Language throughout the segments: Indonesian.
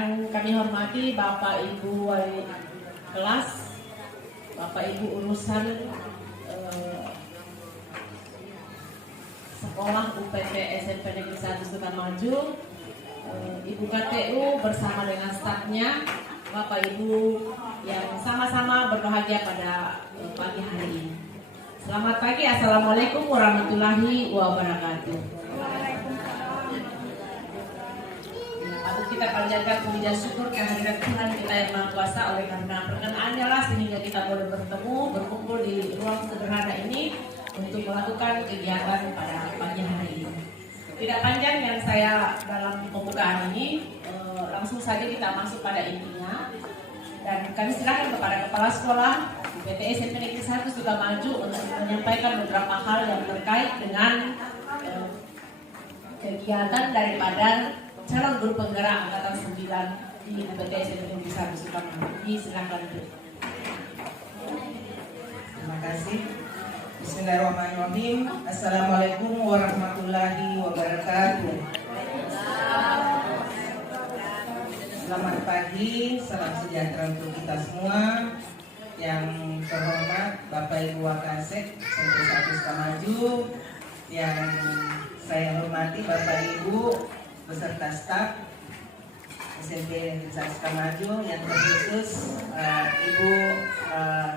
Yang kami hormati Bapak Ibu wali kelas, Bapak Ibu urusan sekolah UPT SMP Negeri 1 Sukamaju, Ibu KTU bersama dengan stafnya, Bapak Ibu yang sama-sama berbahagia pada pagi hari ini. Selamat pagi, Assalamualaikum warahmatullahi wabarakatuh. Patut kita panjatkan puji dan syukur kehadirat Tuhan kita yang Maha Kuasa, oleh karena perkenaannya lah sehingga kita boleh bertemu, berkumpul di ruang sederhana ini untuk melakukan kegiatan pada pagi hari ini. Tidak panjang yang saya dalam pembukaan ini, langsung saja kita masuk pada intinya. Dan kami silakan kepada Kepala Sekolah UPT SMP Negeri 1 Sukamaju untuk menyampaikan beberapa hal yang terkait dengan kegiatan daripada calon guru penggerak angkatan 9 di UPT SMP Negeri 1 Sukamaju. Silakan. Terima kasih. Bismillahirrahmanirrahim. Assalamualaikum warahmatullahi wabarakatuh. Selamat pagi, salam sejahtera untuk kita semua. Yang terhormat Bapak Ibu Wakasek SMP 1 Sukamaju, yang saya hormati Bapak Ibu beserta staf SMP Negeri 1 Sukamaju, yang terkhusus Ibu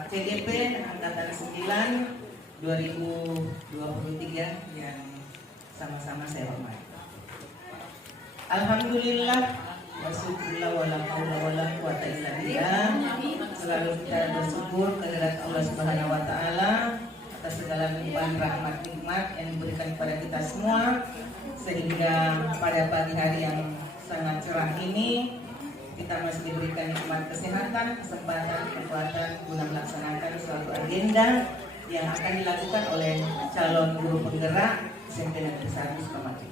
CGP Angkatan 9 2023 yang sama-sama saya hormati. Alhamdulillah wasyukurillah wala haula wala quwata illa billah. Selalu kita bersyukur kehadirat Allah Subhanahu wa taala atas segala limpahan rahmat nikmat yang diberikan kepada kita semua, sehingga pada pagi hari yang sangat cerah ini kita masih diberikan nikmat kesehatan, kesempatan, kekuatan guna melaksanakan suatu agenda yang akan dilakukan oleh calon guru penggerak SMP Negeri 1 Sukamaju.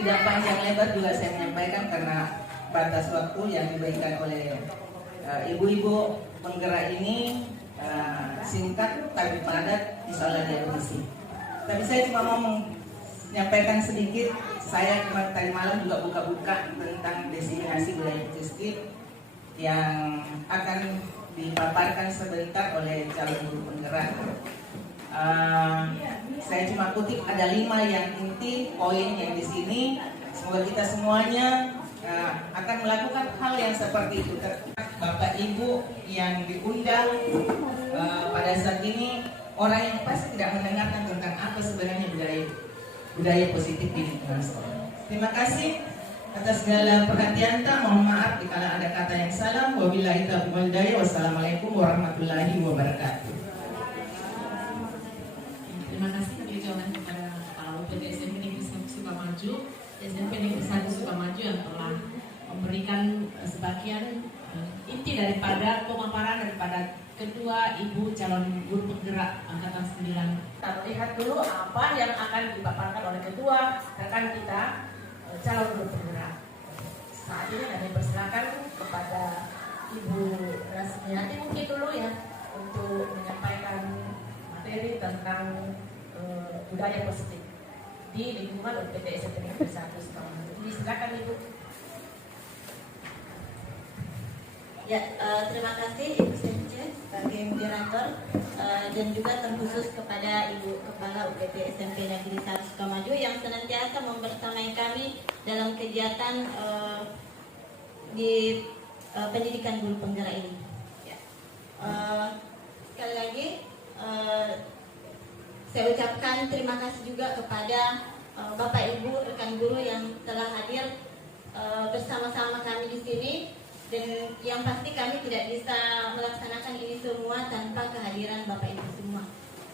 Tidak panjang lebar juga saya menyampaikan karena batas waktu yang diberikan oleh ibu-ibu penggerak ini singkat tapi padat, insya Allah dia berisi. Tapi saya cuma mau menyampaikan sedikit. Saya tadi malam juga buka-buka tentang destinasi budaya Kujustik yang akan dipaparkan sebentar oleh calon guru penggerak. Saya cuma kutip ada 5 yang inti poin yang di sini. Semoga kita semuanya akan melakukan hal yang seperti itu. Bapak Ibu yang diundang pada saat ini, orang yang pasti tidak mendengarkan tentang apa sebenarnya budaya positif di lingkungan sekolah. Terima kasih atas segala perhatian. Mohon maaf jika ada kata yang salah. Wabillahi taufiq wal hidayah. Wassalamualaikum warahmatullahi wabarakatuh. Terima kasih perjuangan kepada UPT SMP Negeri 1 Sukamaju, SMP Negeri 1 Sukamaju yang telah memberikan sebagian inti daripada pemaparan daripada kedua ibu calon guru penggerak angkatan 9. Kita lihat dulu apa yang akan dipaparkan oleh kedua rekan kita calon guru penggerak. Saat ini kami persilakan kepada Ibu Rasmiati mungkin dulu ya untuk menyampaikan materi tentang budaya positif di lingkungan UPT SMP Negeri 1 Sukamaju. Silakan Ibu. Ya, terima kasih Ibu Sence sebagai moderator dan juga terkhusus kepada Ibu Kepala UPT SMP Negeri 1 Sukamaju yang senantiasa membersamai kami dalam kegiatan di pendidikan guru penggerak ini. Ya. Sekali lagi saya ucapkan terima kasih juga kepada Bapak Ibu rekan guru yang telah hadir bersama-sama kami di sini. Dan yang pasti kami tidak bisa melaksanakan ini semua tanpa kehadiran Bapak Ibu semua.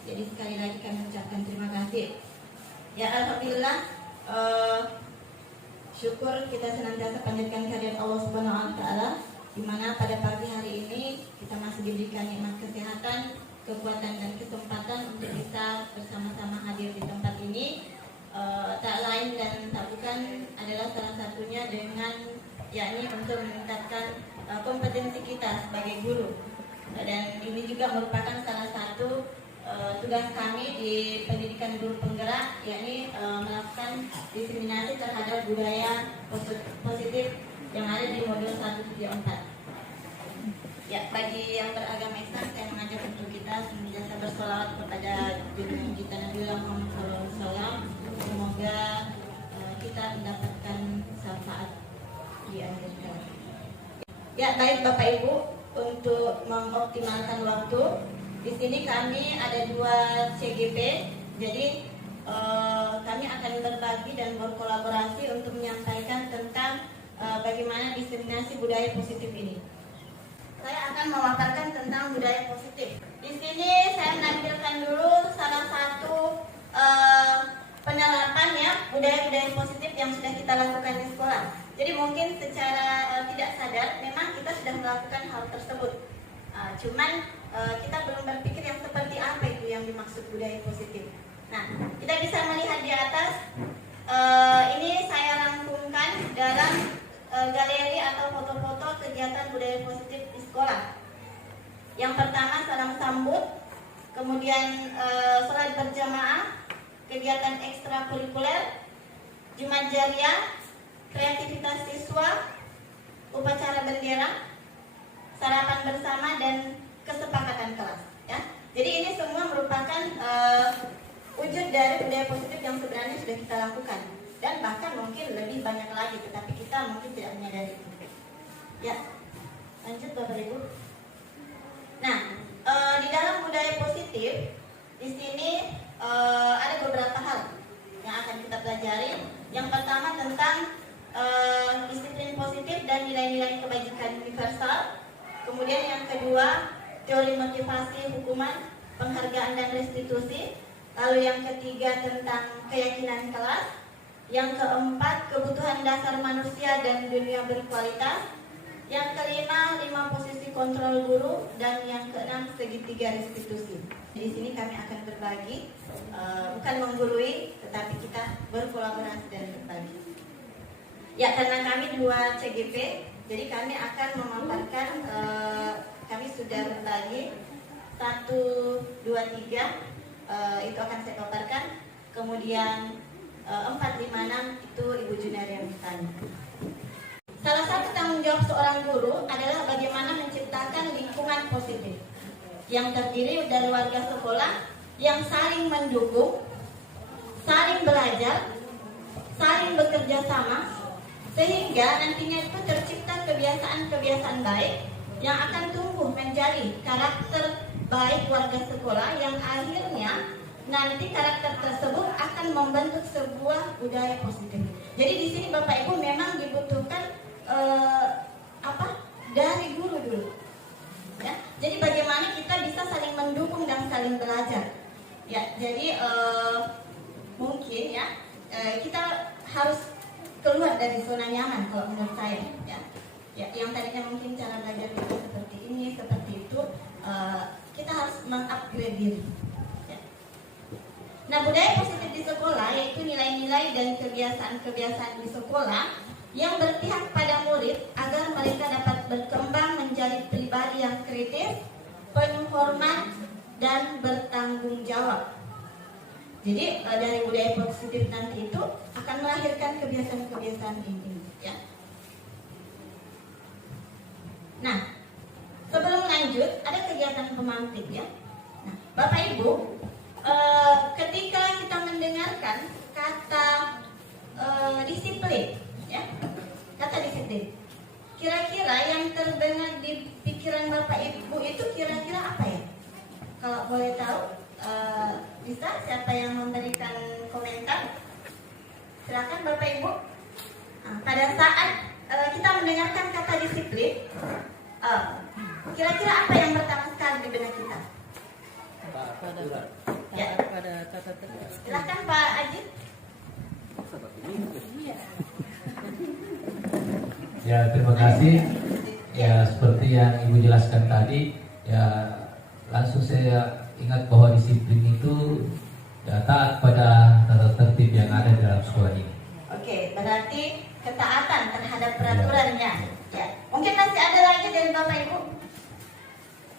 Jadi sekali lagi kami ucapkan terima kasih. Ya alhamdulillah, syukur kita senantiasa panjatkan kehadirat Allah Subhanahu wa taala, di mana pada pagi hari ini kita masih diberikan nikmat kesehatan, kekuatan dan kesempatan untuk bisa bersama-sama hadir di tempat ini. Tak lain dan tak bukan adalah salah satunya dengan yakni untuk meningkatkan kompetensi kita sebagai guru, dan ini juga merupakan salah satu tugas kami di pendidikan guru penggerak, yakni melakukan diseminasi terhadap budaya positif yang ada di modul 174. Ya, bagi yang beragama Islam, saya mengajak untuk kita senantiasa bersolawat kepada junjungan kita Nabi Muhammad SAW. Semoga kita mendapatkan syafaat di akhir kelak. Ya, baik Bapak Ibu, untuk mengoptimalkan waktu, di sini kami ada 2 CGP. Jadi kami akan berbagi dan berkolaborasi untuk menyampaikan tentang bagaimana diseminasi budaya positif ini. Saya akan memaparkan tentang budaya positif. Di sini saya menampilkan dulu salah satu penerapan ya budaya-budaya positif yang sudah kita lakukan di sekolah. Jadi mungkin secara tidak sadar memang kita sudah melakukan hal tersebut. Cuman kita belum berpikir yang seperti apa itu yang dimaksud budaya positif. Nah, kita bisa melihat di atas ini saya rangkumkan dalam galeri atau foto-foto kegiatan budaya positif di sekolah. Yang pertama salam sambut, kemudian sholat berjamaah, kegiatan ekstrakurikuler, Jumat Jariah, kreativitas siswa, upacara bendera, sarapan bersama dan kesepakatan kelas. Ya, jadi ini semua merupakan wujud dari budaya positif yang sebenarnya sudah kita lakukan. Dan bahkan mungkin lebih banyak lagi, tetapi kita mungkin tidak menyadari itu. Ya, lanjut Bapak Ibu. Nah, di dalam budaya positif, di sini ada beberapa hal yang akan kita pelajari. Yang pertama tentang disiplin positif dan nilai-nilai kebajikan universal. Kemudian yang kedua, teori motivasi hukuman, penghargaan dan restitusi. Lalu yang ketiga tentang keyakinan kelas. Yang keempat, kebutuhan dasar manusia dan dunia berkualitas. Yang kelima, 5 posisi kontrol guru. Dan yang keenam, segitiga restitusi. Di sini kami akan berbagi, bukan menggurui, tetapi kita berkolaborasi dan berbagi. Ya, karena kami 2 CGP, jadi kami akan memaparkan, kami sudah berbagi 1, 2, 3, itu akan saya paparkan. Kemudian 4, 5, 6 itu Ibu Junaria yang bertanya. Salah satu tanggung jawab seorang guru adalah bagaimana menciptakan lingkungan positif yang terdiri dari warga sekolah yang saling mendukung, saling belajar, saling bekerja sama, sehingga nantinya itu tercipta kebiasaan-kebiasaan baik yang akan tumbuh menjadi karakter baik warga sekolah yang akhirnya nanti karakter tersebut akan membentuk sebuah budaya positif. Jadi di sini Bapak Ibu memang dibutuhkan dari guru dulu. Ya, jadi bagaimana kita bisa saling mendukung dan saling belajar. Ya, jadi mungkin ya kita harus keluar dari zona nyaman kalau menurut saya. Ya, yang tadinya mungkin cara belajar kita seperti ini, seperti itu, kita harus mengupgrade diri. Nah, budaya positif di sekolah yaitu nilai-nilai dan kebiasaan-kebiasaan di sekolah yang berpihak pada murid agar mereka dapat berkembang menjadi pribadi yang kritis, penuh hormat, dan bertanggung jawab. Jadi dari budaya positif nanti itu akan melahirkan kebiasaan-kebiasaan ini. Ya. Nah, sebelum lanjut ada kegiatan pemantik ya. Nah, Bapak Ibu, ketika kita mendengarkan kata disiplin, ya, kata disiplin, kira-kira yang terdengar di pikiran Bapak Ibu itu kira-kira apa ya? Kalau boleh tahu, bisa siapa yang memberikan komentar? Silakan Bapak Ibu. Nah, pada saat kita mendengarkan kata disiplin, kira-kira apa yang pertama sekali di benak kita? Ya. Silakan Pak Ajit. Ya, terima kasih. Ya, seperti yang Ibu jelaskan tadi, ya langsung saya ingat bahwa disiplin itu ya, taat pada tata tertib yang ada di dalam sekolah ini. Oke, berarti ketaatan terhadap peraturannya. Ya, mungkin masih ada lagi dari Bapak Ibu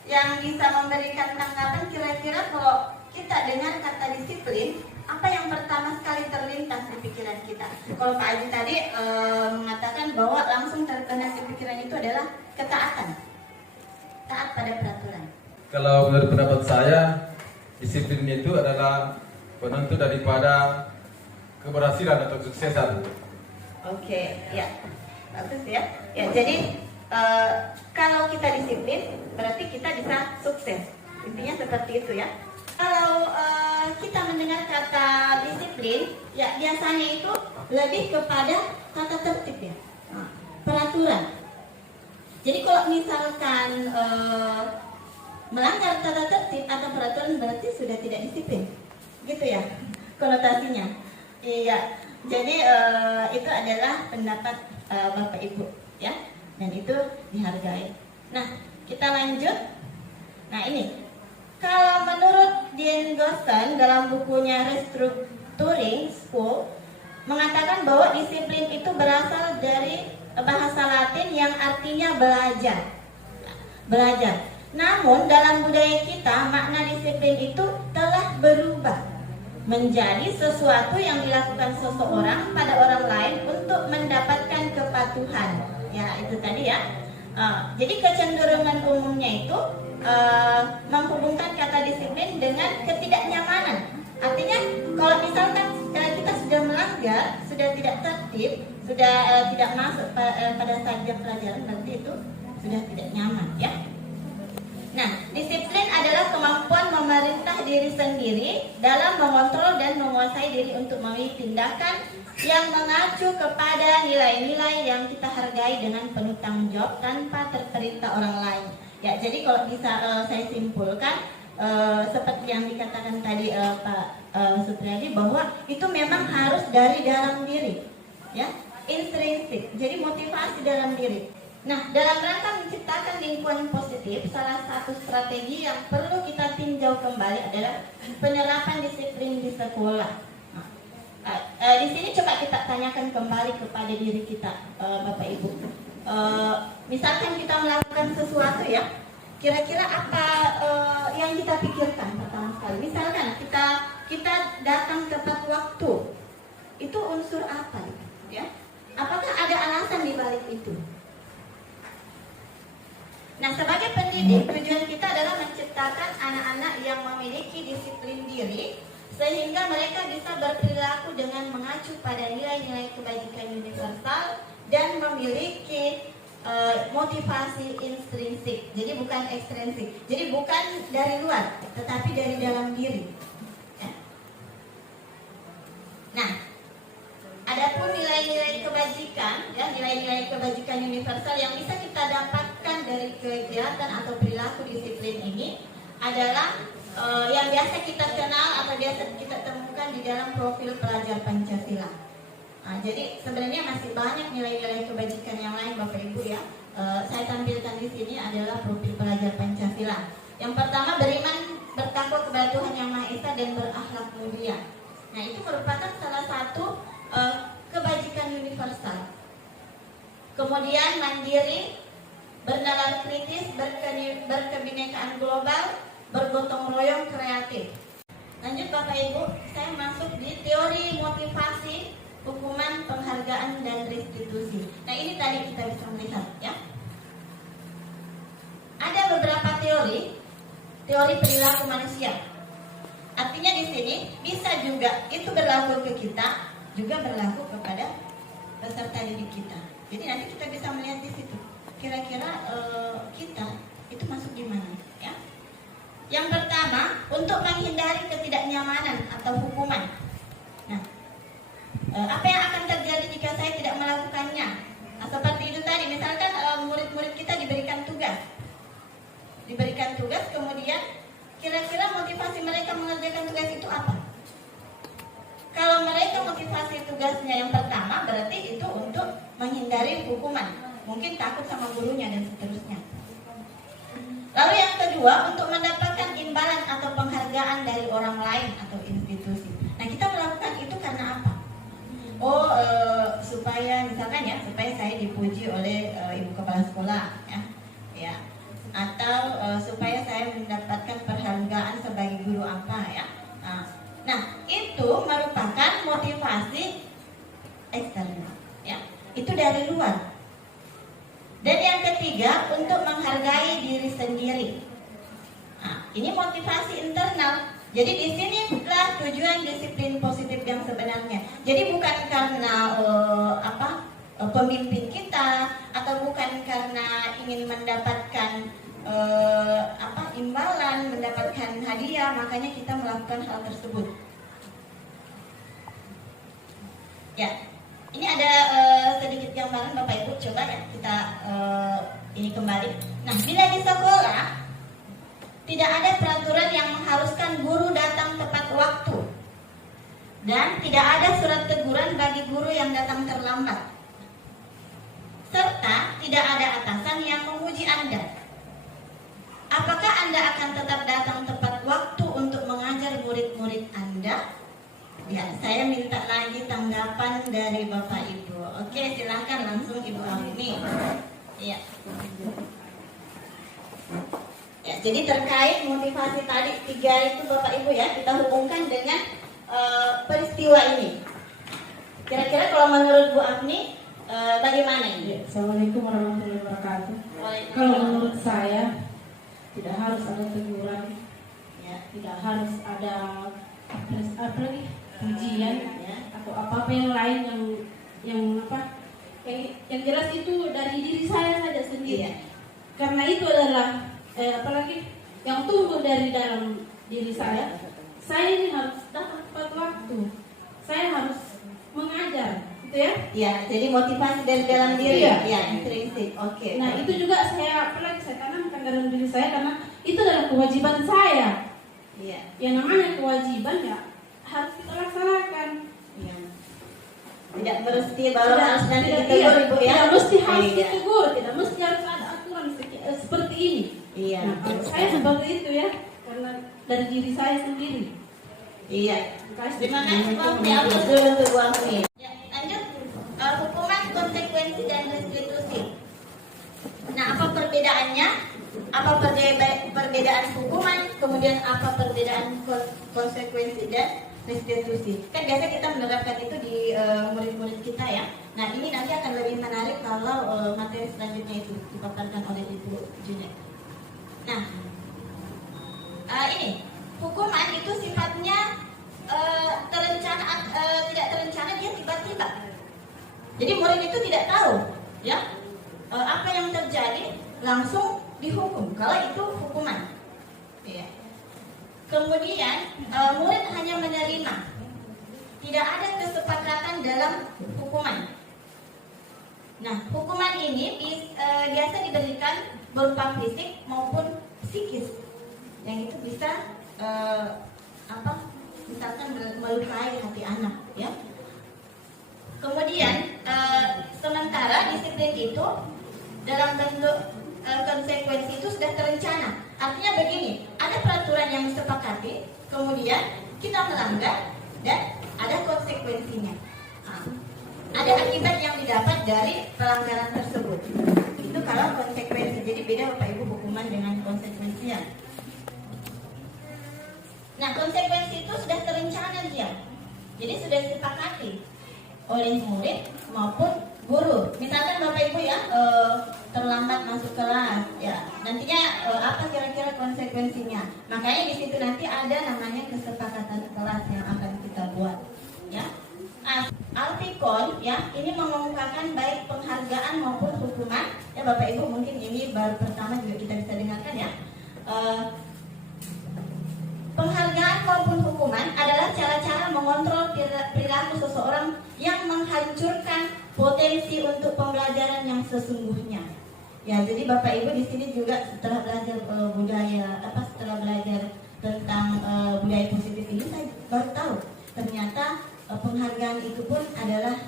yang bisa memberikan tanggapan kira-kira kalau kita dengar kata disiplin, apa yang pertama sekali terlintas di pikiran kita? kalau Pak Haji tadi mengatakan bahwa langsung terkena di pikiran itu adalah ketaatan, taat pada peraturan. Kalau menurut pendapat saya, disiplin itu adalah penentu daripada keberhasilan atau kesuksesan. Oke, ya, bagus ya. Ya, jadi kalau kita disiplin, berarti kita bisa sukses. Intinya seperti itu ya. Kalau kita mendengar kata disiplin, ya biasanya itu lebih kepada tata tertib ya, peraturan. Jadi kalau misalkan melanggar tata tertib atau peraturan berarti sudah tidak disiplin, gitu ya konotasinya. Iya, jadi itu adalah pendapat Bapak Ibu ya, dan itu dihargai. Nah, kita lanjut. Nah ini, kalau menurut Dean Gosson dalam bukunya Restructuring School mengatakan bahwa disiplin itu berasal dari bahasa Latin yang artinya belajar. Belajar. Namun dalam budaya kita makna disiplin itu telah berubah menjadi sesuatu yang dilakukan seseorang pada orang lain untuk mendapatkan kepatuhan. Ya itu tadi ya. Jadi kecenderungan umumnya itu menghubungkan kata disiplin dengan ketidaknyamanan. Artinya kalau misalkan kita sudah melanggar, sudah tidak tertib, sudah tidak masuk pada saja pelajaran, berarti itu sudah tidak nyaman ya. Nah, disiplin adalah kemampuan memerintah diri sendiri dalam mengontrol dan menguasai diri untuk memilih tindakan yang mengacu kepada nilai-nilai yang kita hargai dengan penuh tanggung jawab tanpa terperintah orang lain. Ya, jadi kalau bisa saya simpulkan seperti yang dikatakan tadi Pak Supriyadi, bahwa itu memang harus dari dalam diri, ya, intrinsik. Jadi motivasi dalam diri. Nah, dalam rangka menciptakan lingkungan positif, salah satu strategi yang perlu kita tinjau kembali adalah penerapan disiplin di sekolah. Di sini coba kita tanyakan kembali kepada diri kita, Bapak Ibu. Misalkan kita melakukan sesuatu ya, kira-kira apa yang kita pikirkan pertama sekali? Misalkan kita datang tepat waktu, itu unsur apa? Ya, apakah ada alasan di balik itu? Nah, sebagai pendidik, tujuan kita adalah menciptakan anak-anak yang memiliki disiplin diri sehingga mereka bisa berperilaku dengan mengacu pada nilai-nilai kebajikan universal dan memiliki motivasi intrinsik. Jadi bukan ekstrinsik. Jadi bukan dari luar, tetapi dari dalam diri. Ya. Nah, adapun nilai-nilai kebajikan, ya, nilai-nilai kebajikan universal yang bisa kita dapatkan dari kegiatan atau perilaku disiplin ini adalah yang biasa kita kenal atau biasa kita temukan di dalam profil pelajar Pancasila. Nah, jadi sebenarnya masih banyak nilai-nilai kebajikan yang lain, Bapak Ibu ya. Saya tampilkan di sini adalah profil pelajar Pancasila. Yang pertama, beriman bertakwa kepada Tuhan Yang Maha Esa dan berakhlak mulia. Nah, itu merupakan salah satu kebajikan universal. Kemudian mandiri, bernalar kritis, berkebinekaan global, bergotong royong, kreatif. Lanjut Bapak Ibu, saya masuk di teori motivasi, hukuman, penghargaan, dan restitusi. Nah ini tadi kita bisa melihat ya. Ada beberapa teori perilaku manusia. Artinya di sini bisa juga itu berlaku ke kita, juga berlaku kepada peserta didik kita. Jadi nanti kita bisa melihat di situ. Kira-kira kita itu masuk di mana, ya? Yang pertama, untuk menghindari ketidaknyamanan atau hukuman. Nah, apa yang akan terjadi jika saya tidak melakukannya? Nah, seperti itu tadi, misalkan murid-murid kita diberikan tugas, kemudian kira-kira motivasi mereka mengerjakan tugas itu apa? Kalau mereka motivasi tugasnya yang pertama, berarti itu untuk menghindari hukuman, mungkin takut sama gurunya dan seterusnya. Lalu yang kedua, untuk mendapatkan imbalan atau penghargaan dari orang lain atau institusi. Nah, kita melakukan itu karena apa? Supaya misalkan ya, supaya saya dipuji oleh ibu kepala sekolah, ya, atau supaya saya mendapatkan penghargaan sebagai guru apa ya. Nah, itu merupakan motivasi eksternal, ya. Itu dari luar. Dan yang ketiga, untuk menghargai diri sendiri. Nah, ini motivasi internal. Jadi di sinilah tujuan disiplin positif yang sebenarnya. Jadi bukan karena pemimpin kita, atau bukan karena ingin mendapatkan imbalan, mendapatkan hadiah, makanya kita melakukan hal tersebut. Ya. Ini ada sedikit gambaran Bapak Ibu, coba ya kita ini kembali. Nah, bila di sekolah tidak ada peraturan yang mengharuskan guru datang tepat waktu, dan tidak ada surat teguran bagi guru yang datang terlambat, serta tidak ada atasan yang memuji Anda, apakah Anda akan tetap datang tepat waktu untuk mengajar murid-murid Anda? Ya, saya minta lagi tanggapan dari Bapak Ibu. Oke, silakan langsung Ibu Afni. Ya. Ya, jadi terkait motivasi tadi 3 itu Bapak Ibu ya, kita hubungkan dengan peristiwa ini. Kira-kira kalau menurut Bu Afni bagaimana ini? Assalamualaikum warahmatullahi wabarakatuh. Kalau menurut saya tidak harus ada teguran, Ya. tidak harus ada apa lagi, pujian, ya, atau apa yang lain yang jelas itu dari diri saya saja sendiri. Iya. Karena itu adalah apalagi yang tumbuh dari dalam diri saya. Saya ini harus datang tepat waktu. Saya harus mengajar, gitu ya. Ya, jadi motivasi dari dalam diri. Iya. Ya, intrinsik. Oke. Nah, itu juga saya tanamkan dalam diri saya karena itu adalah kewajiban saya. Iya. Yang namanya kewajiban ya harus kita laksanakan. Iya. Tidak mesti baru Tidak, harus nanti tidak, ditegur iya, Ibu ya. tidak mesti harus Iya. ditegur, tidak mesti harus ada aturan seperti ini. Iya. Nah, kalau saya seperti itu ya, karena dari diri saya sendiri. Iya. Kasih. Terima kasih Pak. Dihapus dulu untuk Bu Afni. Ya, lanjut. Hukuman, konsekuensi, dan restitusi. Nah, apa perbedaannya? Apa perbedaan hukuman, kemudian apa perbedaan konsekuensi dan restitusi? Kan biasa kita menerapkan itu di murid-murid kita ya. Nah, ini nanti akan lebih menarik kalau materi selanjutnya itu dipaparkan oleh Ibu Junet. Nah, ini hukuman itu sifatnya terencana, tidak terencana, dia tiba-tiba. Jadi murid itu tidak tahu, ya, apa yang terjadi, langsung dihukum. Kalau itu hukuman, ya. Kemudian murid hanya menerima, tidak ada kesepakatan dalam hukuman. Nah, hukuman ini biasa diberikan berupa fisik maupun psikis, yang itu bisa misalkan melukai hati anak, ya. Kemudian sementara disiplin itu dalam bentuk konsekuensi itu sudah terencana. Artinya begini, ada peraturan yang disepakati, kemudian kita melanggar dan ada konsekuensinya. Ada akibat yang didapat dari pelanggaran tersebut. Itu kalau konsekuensi. Jadi beda Bapak Ibu hukuman dengan konsekuensinya. Nah, konsekuensi itu sudah terencana dia. Jadi sudah disepakati oleh murid maupun guru. Misalkan Bapak Ibu ya terlambat masuk kelas, ya nantinya apa kira-kira konsekuensinya? Makanya di situ nanti ada namanya kesepakatan kelas yang akan kita buat, ya. Artikon ya ini mengemukakan baik penghargaan maupun hukuman. Ya Bapak Ibu mungkin ini baru pertama juga kita bisa dengarkan ya. Penghargaan maupun hukuman adalah cara-cara mengontrol perilaku seseorang yang menghancurkan potensi untuk pembelajaran yang sesungguhnya. Ya, jadi Bapak Ibu di sini juga setelah belajar setelah belajar tentang budaya positif ini, saya baru tahu ternyata penghargaan itu pun adalah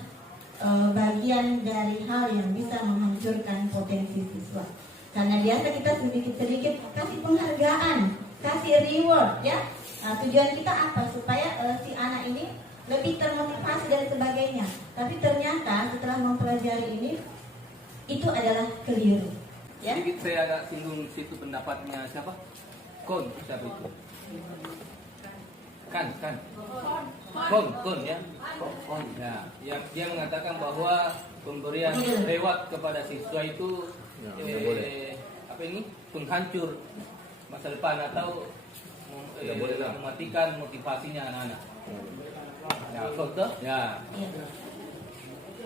bagian dari hal yang bisa menghancurkan potensi siswa. Karena biasa kita sedikit-sedikit kasih penghargaan, kasih reward, ya. Nah, tujuan kita apa? Supaya si anak ini lebih termotivasi dan sebagainya. Tapi ternyata setelah mempelajari ini, itu adalah keliru. Ya? Sedikit saya agak singgung situ pendapatnya siapa? Siapa itu? Kon ya. Ya, yang dia mengatakan bahwa pemberian reward kepada siswa itu penghancur masa depan atau mematikan motivasinya anak-anak. Ya, contoh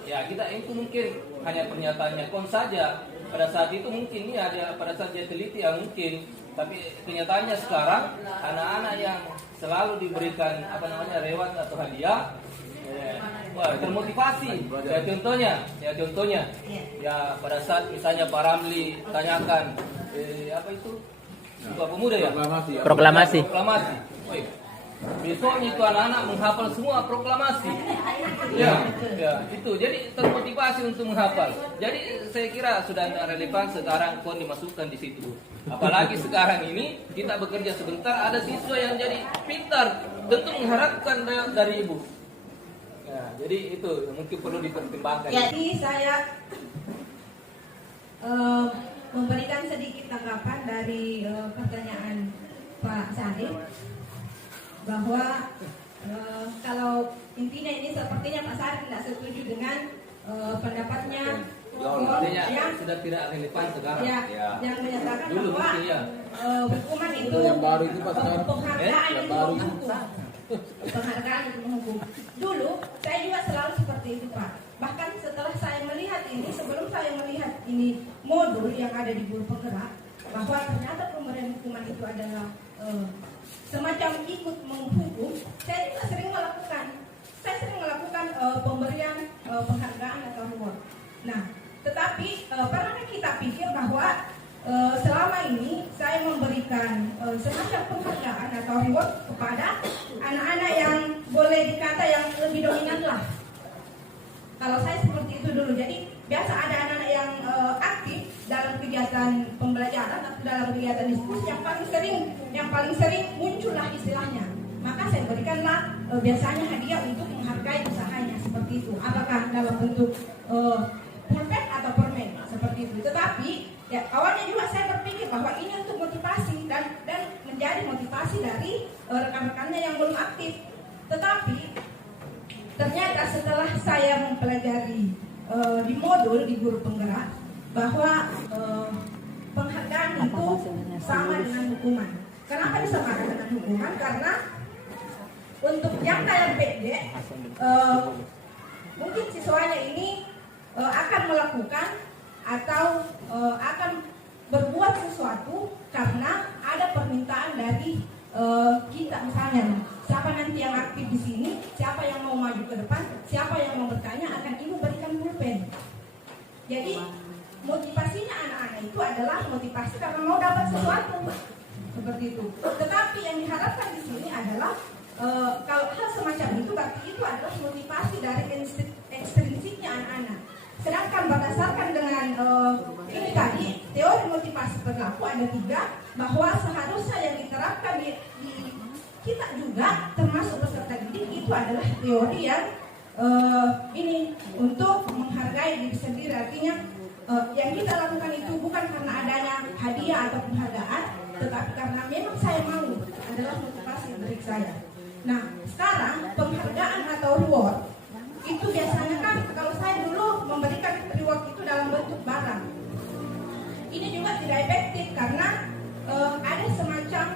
ya kita itu mungkin hanya pernyataannya kon saja pada saat itu mungkin ada pada saat dia teliti ya mungkin, tapi kenyataannya sekarang anak-anak yang selalu diberikan reward atau hadiah termotivasi. Contohnya ya pada saat misalnya Pak Ramli tanyakan Sumpah Pemuda ya Proklamasi. Woi, besoknya itu anak-anak menghafal semua proklamasi. Ya, itu. Jadi termotivasi untuk menghafal. Jadi saya kira sudah tidak relevan sekarang kon dimasukkan di situ. Apalagi sekarang ini kita bekerja sebentar, ada siswa yang jadi pintar, tentu mengharapkan dari ibu. Ya, jadi itu mungkin perlu dipertimbangkan. Jadi saya memberikan sedikit tanggapan dari pertanyaan Pak Syarif, bahwa kalau intinya ini sepertinya Pak Syarif tidak setuju dengan pendapatnya yang sudah tidak relevan sekarang. Yang menyatakan dulu bahwa hukuman itu yang baru itu Pak Syarif. penghargaan itu menghukum. Penghargaan untuk menghukum. Dulu saya juga selalu seperti itu Pak. Bahkan setelah saya melihat ini, sebelum saya melihat ini modul yang ada di guru penggerak, bahwa ternyata pemberian hukuman itu adalah semacam ikut menghukum, saya juga sering melakukan. Saya sering melakukan pemberian penghargaan atau reward. Nah, tetapi pernah kita pikir bahwa selama ini saya memberikan semacam penghargaan atau reward kepada anak-anak yang boleh dikata yang lebih dominan lah. Kalau saya seperti itu dulu, jadi biasa ada anak-anak yang aktif dalam kegiatan pembelajaran atau dalam kegiatan diskusi yang paling sering muncullah istilahnya. Maka saya berikanlah biasanya hadiah untuk menghargai usahanya seperti itu. Apakah dalam bentuk pulpen atau permen seperti itu. Tetapi ya awalnya juga saya berpikir bahwa ini untuk motivasi dan menjadi motivasi dari rekan-rekannya yang belum aktif. Tetapi ternyata setelah saya mempelajari di modul di guru penggerak bahwa penghargaan itu sama dengan hukuman. Kenapa disamakan dengan hukuman? Karena untuk jangka yang pendek mungkin siswanya ini akan melakukan atau akan berbuat sesuatu karena ada permintaan dari kita misalnya. Siapa nanti yang aktif di sini, siapa yang mau maju ke depan, siapa yang mau bertanya, akan ibu berikan pulpen. Jadi motivasinya anak-anak itu adalah motivasi karena mau dapat sesuatu seperti itu. Tetapi yang diharapkan di sini adalah kalau hal semacam itu berarti itu adalah motivasi dari ekstrinsiknya anak-anak. Sedangkan berdasarkan dengan ini tadi teori motivasi perilaku ada 3, bahwa seharusnya yang diterapkan di kita juga termasuk peserta didik itu adalah teori yang ini untuk menghargai diri sendiri. Artinya yang kita lakukan itu bukan karena adanya hadiah atau penghargaan, tetapi karena memang saya mau, adalah motivasi dari saya. Nah sekarang penghargaan atau reward itu biasanya kan kalau saya dulu memberikan reward itu dalam bentuk barang, ini juga tidak efektif karena ada semacam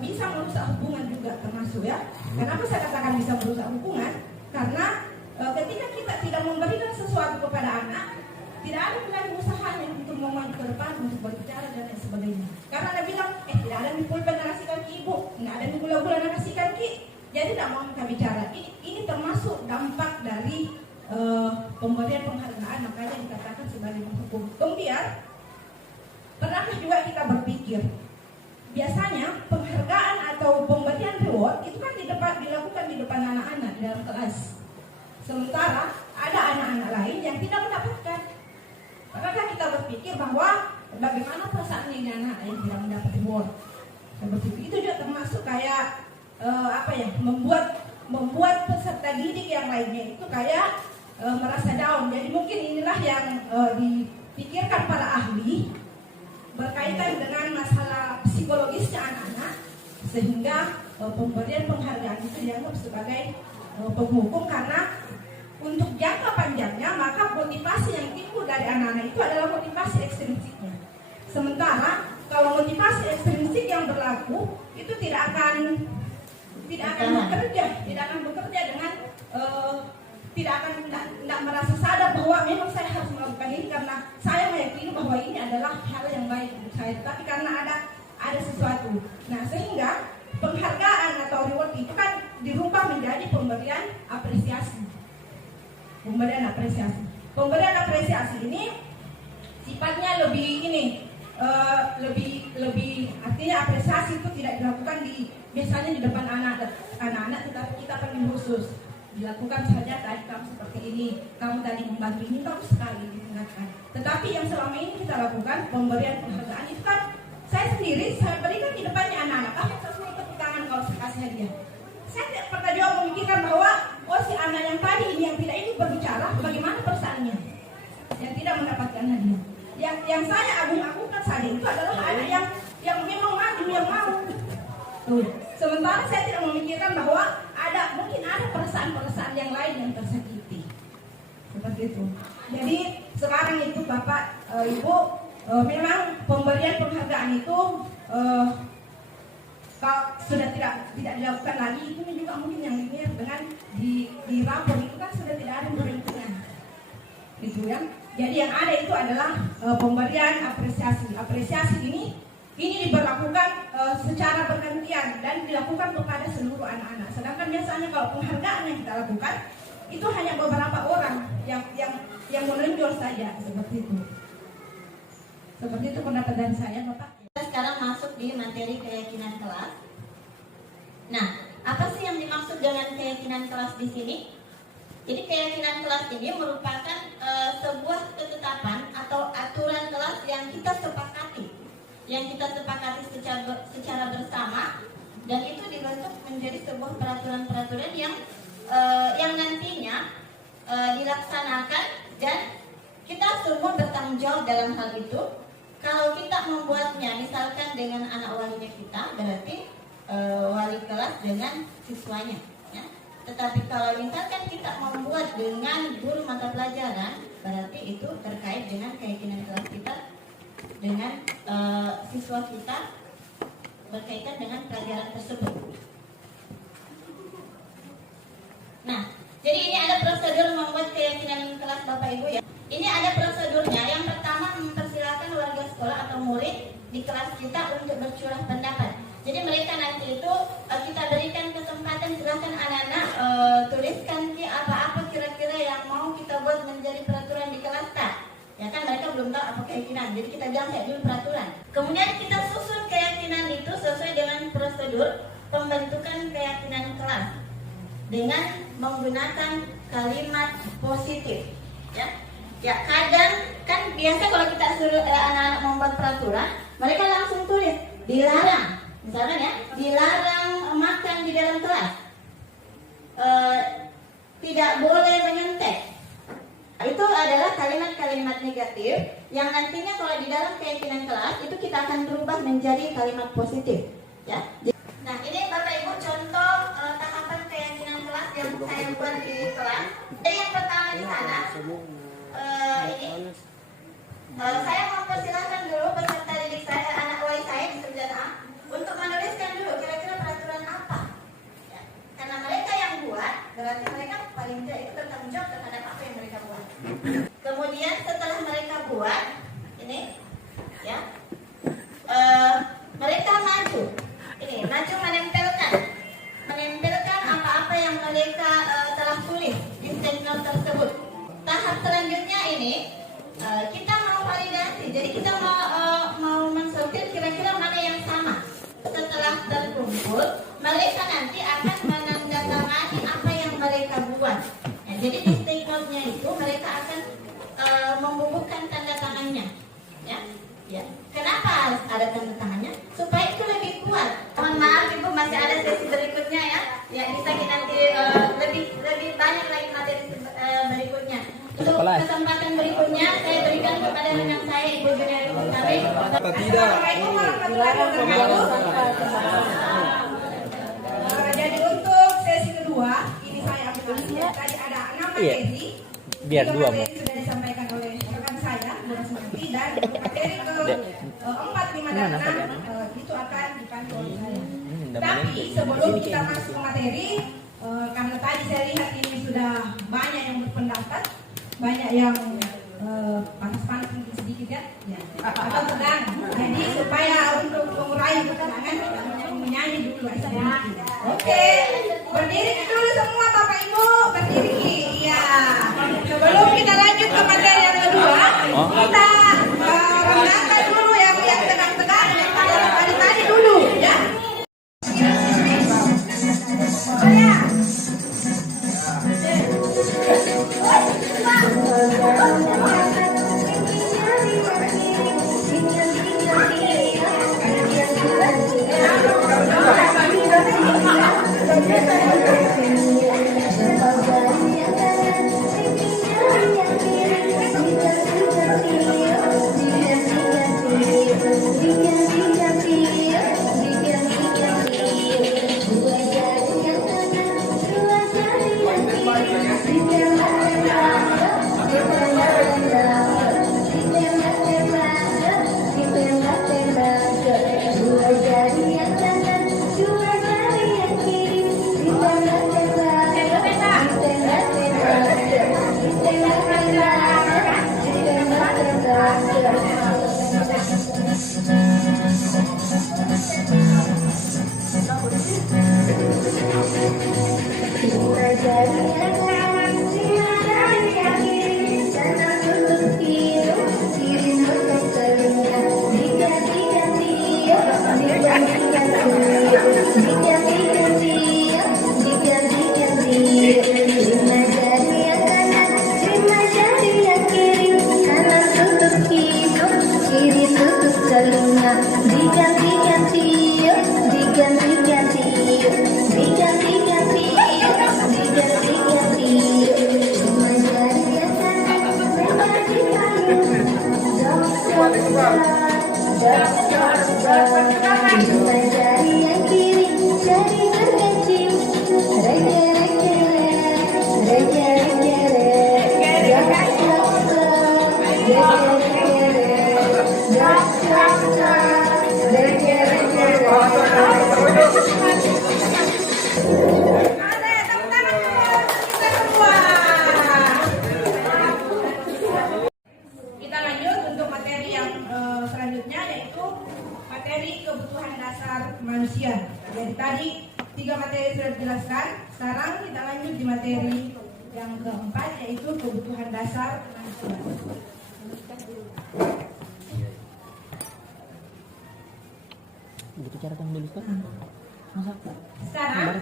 bisa merusak hubungan juga termasuk ya. Kenapa saya katakan bisa merusak hubungan? Karena ketika kita tidak memberikan sesuatu kepada anak, tidak ada lagi usahanya untuk mau maju ke depan, untuk berbicara dan lain sebagainya. Karena ada bilang, tidak ada di pulpen narasikan ki ibu, tidak ada di gula-gula narasikan ki, jadi tidak mau kita bicara. Ini termasuk dampak dari pemberian penghargaan, makanya dikatakan sebagai menghukum. Kemudian pernahkah juga kita berpikir, biasanya penghargaan atau pemberian reward itu kan dilakukan di depan anak-anak di dalam kelas. Sementara ada anak-anak lain yang tidak mendapatkan. Maka kita berpikir bahwa bagaimana perasaan ini anak yang tidak mendapat reward. Seperti itu juga termasuk kayak membuat peserta didik yang lainnya itu kayak merasa down. Jadi mungkin inilah yang dipikirkan para ahli berkaitan dengan masalah psikologisnya anak-anak, sehingga pemberian penghargaan itu dianggap sebagai penghukum, karena untuk jangka panjangnya maka motivasi yang timbul dari anak-anak itu adalah motivasi ekstrinsiknya. Sementara kalau motivasi ekstrinsik yang berlaku itu tidak akan bekerja dengan tidak merasa sadar bahwa memang saya harus melakukan ini karena saya meyakini bahwa ini adalah hal yang baik untuk saya, tapi karena ada sesuatu. Nah, sehingga penghargaan atau reward itu kan dirubah menjadi pemberian apresiasi. Pemberian apresiasi ini sifatnya lebih artinya apresiasi itu tidak dilakukan biasanya di depan anak-anak, tetapi kita panggil khusus. Dilakukan saja tadi kamu seperti ini, kamu tadi membantu ini, kamu sekali ditingkatkan. Tetapi yang selama ini kita lakukan pemberian penghargaan itu kan saya berikan di depannya anak-anak. Kamu sesuai tepuk tangan kalau saya kasih hadiah. Saya tidak pernah juga memikirkan bahwa si anak yang tadi ini yang tidak ini berbicara bagaimana perasaannya yang tidak mendapatkan hadiah. Yang saya agung-agungkan saja itu adalah anak yang memang maju, yang mau. Tuh. Sementara saya tidak memikirkan bahwa mungkin ada perasaan-perasaan yang lain yang tersakiti. Seperti itu. Jadi sekarang itu Bapak, Ibu, memang pemberian penghargaan itu kalau sudah tidak dilakukan lagi, itu juga mungkin yang linear dengan di rapor itu kan sudah tidak ada pembentukan. Gitu ya. Jadi yang ada itu adalah pemberian apresiasi. Apresiasi ini diberlakukan secara bergantian dan dilakukan kepada seluruh anak-anak. Sedangkan biasanya kalau penghargaan yang kita lakukan itu hanya beberapa orang yang menonjol saja, seperti itu. Seperti itu pendapat dari saya, Bapak. Kita sekarang masuk di materi keyakinan kelas. Nah, apa sih yang dimaksud dengan keyakinan kelas di sini? Jadi keyakinan kelas ini merupakan sebuah ketetapan atau aturan kelas yang kita sepakati secara bersama, dan itu dibentuk menjadi sebuah peraturan-peraturan yang nantinya dilaksanakan, dan kita semua bertanggung jawab dalam hal itu. Kalau kita membuatnya misalkan dengan anak walinya kita, berarti wali kelas dengan siswanya ya. Tetapi kalau misalkan kita membuat dengan guru mata pelajaran, berarti itu terkait dengan keyakinan kelas kita dengan siswa kita berkaitan dengan pelajaran tersebut. Nah, jadi ini ada prosedur membuat keyakinan kelas Bapak Ibu ya. Ini ada prosedurnya. Yang pertama, mempersilahkan warga sekolah atau murid di kelas kita untuk bercurah pendapat. Jadi mereka nanti itu kita berikan kesempatan, silahkan anak-anak tuliskan apa-apa kira-kira yang mau kita buat menjadi peraturan di kelas tak. Ya kan mereka belum tahu apa keyakinan. Jadi kita bilang kayak dulu peraturan. Kemudian kita susun keyakinan itu sesuai dengan prosedur pembentukan keyakinan kelas dengan menggunakan kalimat positif. Ya kadang kan biasa kalau kita suruh anak-anak membuat peraturan, mereka langsung tulis dilarang, misalkan ya, dilarang makan di dalam kelas, tidak boleh menyentek. Itu adalah kalimat-kalimat negatif yang nantinya kalau di dalam keyakinan kelas itu kita akan berubah menjadi kalimat positif. Ya. Nah ini Bapak Ibu contoh tahapan keyakinan kelas yang saya buat di kelas. Jadi yang pertama di sana. Saya mempersilahkan dulu peserta didik saya, anak wali saya di 9A untuk menuliskan dulu kira-kira peraturan apa ya. Karena mereka yang buat, berarti mereka paling tidak itu bertanggung jawab terhadap apa yang mereka buat. Kemudian setelah mereka buat ini ya, mereka maju menempelkan apa-apa yang mereka telah tulis di statement tersebut. Tahap selanjutnya ini kita mau validasi, jadi kita mau mensortir kira-kira mana yang sama. Setelah terkumpul, mereka nanti akan menandatangani apa yang mereka buat. Nah, jadi di statementnya itu mereka akan membubuhkan tanda tangannya. Ya. Kenapa harus ada tanda tangannya? Supaya itu lebih kuat. Mohon maaf Ibu, masih ada sesi berikutnya ya. Ya bisa kita nanti lebih banyak lagi materi berikutnya. Untuk kesempatan berikutnya saya berikan kepada rekan saya Ibu Juniari Mutawi. Tidak. materi. Biar Tiga dua, materi sudah disampaikan oleh rekan saya, Bu Rasmati, dan materi keempat, 5 dan 6 itu akan dipandu oleh saya. Tapi sebelum kita masuk ke materi, karena tadi saya lihat ini sudah banyak yang berpendapat, banyak yang panas-panas sedikit ya, atau tegang. Jadi supaya untuk mengurangi ketegangan kita menyanyi dulu aja. Oke, berdiri dulu semua Bapak Ibu, berdiri. Iya. Sebelum kita lanjut ke materi yang kedua, kita rendahkan dulu yang tegang-tegang, yang tadi dulu ya. Kita lanjut untuk materi yang selanjutnya, yaitu materi kebutuhan dasar manusia. Jadi tadi 3 materi sudah dijelaskan. Sekarang kita lanjut di materi yang keempat, yaitu kebutuhan dasar manusia. Sekarang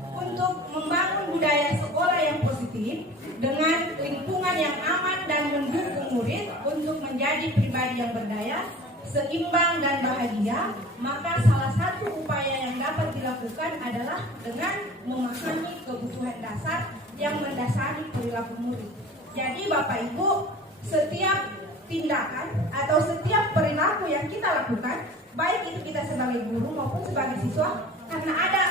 untuk membangun budaya sekolah yang positif dengan lingkungan yang aman dan mendukung murid untuk menjadi pribadi yang berdaya, seimbang dan bahagia, maka salah satu upaya yang dapat dilakukan adalah dengan memahami kebutuhan dasar yang mendasari perilaku murid. Jadi Bapak Ibu, setiap tindakan atau setiap perilaku yang kita lakukan, baik itu kita sebagai guru maupun sebagai siswa, karena ada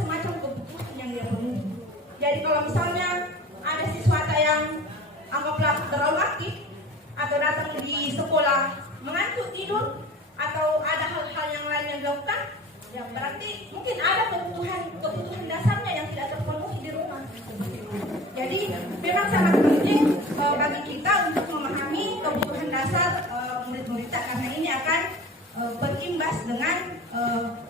semacam kebutuhan yang dia penuhi. Jadi kalau misalnya ada siswa yang anggaplah terlalu aktif atau datang di sekolah mengantuk tidur atau ada hal-hal yang lain yang dilakukan, ya berarti mungkin ada kebutuhan dasarnya yang tidak terpenuhi di rumah. Jadi memang sangat penting bagi kita untuk memahami kebutuhan dasar murid-murid kita, karena ini akan berimbas dengan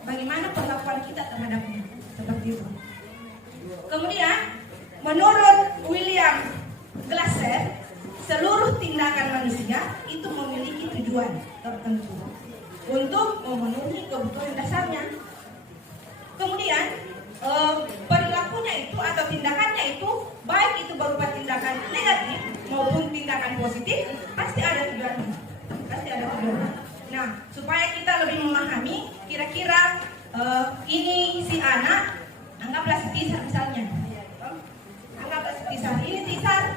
bagaimana perlakuan kita terhadapnya, seperti itu. Kemudian menurut William Glasser, seluruh tindakan manusia itu memiliki tujuan tertentu untuk memenuhi kebutuhan dasarnya. Kemudian perilakunya itu atau tindakannya itu, baik itu berupa tindakan negatif maupun tindakan positif, pasti ada tujuannya. Nah, supaya kita lebih memahami, kira-kira ini si anak, anggaplah si Tisar misalnya. Anggaplah si Tisar, ini Tisar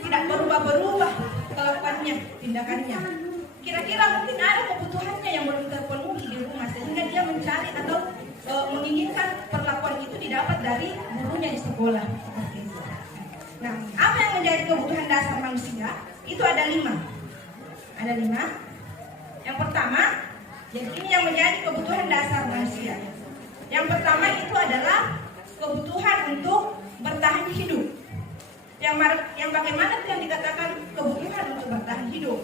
tidak berubah-berubah kelakuannya, tindakannya. Kira-kira mungkin ada kebutuhannya yang belum terpenuhi di rumah, sehingga dia mencari atau menginginkan perlakuan itu didapat dari gurunya di sekolah. Nah, apa yang menjadi kebutuhan dasar manusia? Itu ada 5. Ada 5. Yang pertama, jadi ini yang menjadi kebutuhan dasar manusia. Yang pertama itu adalah kebutuhan untuk bertahan hidup. Yang bagaimana itu yang dikatakan kebutuhan untuk bertahan hidup?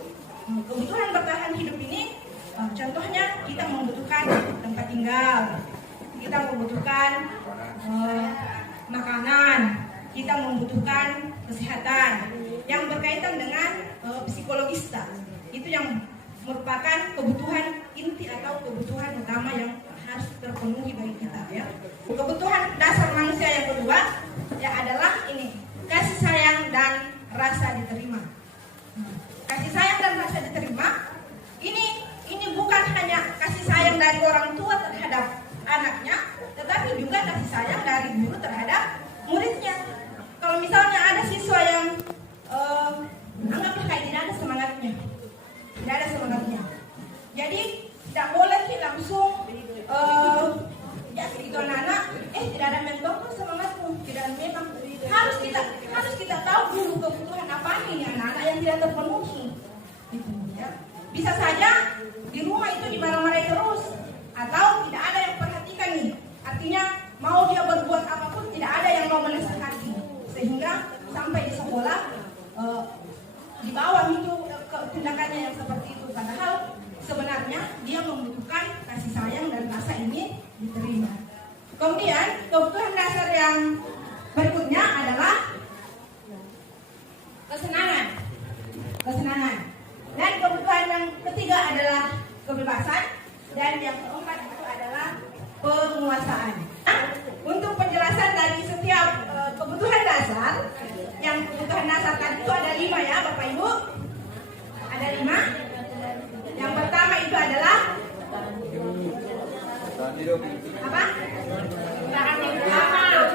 Kebutuhan bertahan hidup ini, contohnya kita membutuhkan tempat tinggal, kita membutuhkan makanan, kita membutuhkan kesehatan yang berkaitan dengan psikologis. Itu yang merupakan kebutuhan inti atau kebutuhan utama yang harus terpenuhi bagi kita, ya. Kebutuhan dasar manusia yang kedua ya adalah ini, kasih sayang dan rasa diterima. Kasih sayang dan rasa diterima ini bukan hanya kasih sayang dari orang tua terhadap anaknya, tetapi juga kasih sayang dari guru terhadap muridnya. Kalau misalnya ada siswa yang anggaplah kayak tidak ada semangatnya, jadi tidak boleh langsung ya itu anak-anak tidak ada mentor semangatmu, tidak, memang harus kita tahu dulu kebutuhan apa ini anak-anak yang tidak terpenuhi, gitu, ya. Bisa saja di rumah itu dimarah-marahi terus, atau tidak ada yang perhatikan nih, artinya mau dia berbuat apapun tidak ada yang mau menasihati, sehingga sampai di sekolah di bawah itu tindakannya yang seperti itu, padahal sebenarnya dia membutuhkan kasih sayang dan rasa ini diterima. Kemudian kebutuhan dasar yang berikutnya adalah kesenangan. Dan kebutuhan yang ketiga adalah kebebasan, dan yang keempat itu adalah penguasaan. Untuk penjelasan dari setiap kebutuhan dasar, yang kebutuhan dasar tadi itu ada 5 ya Bapak Ibu, ada 5. Yang pertama itu adalah apa?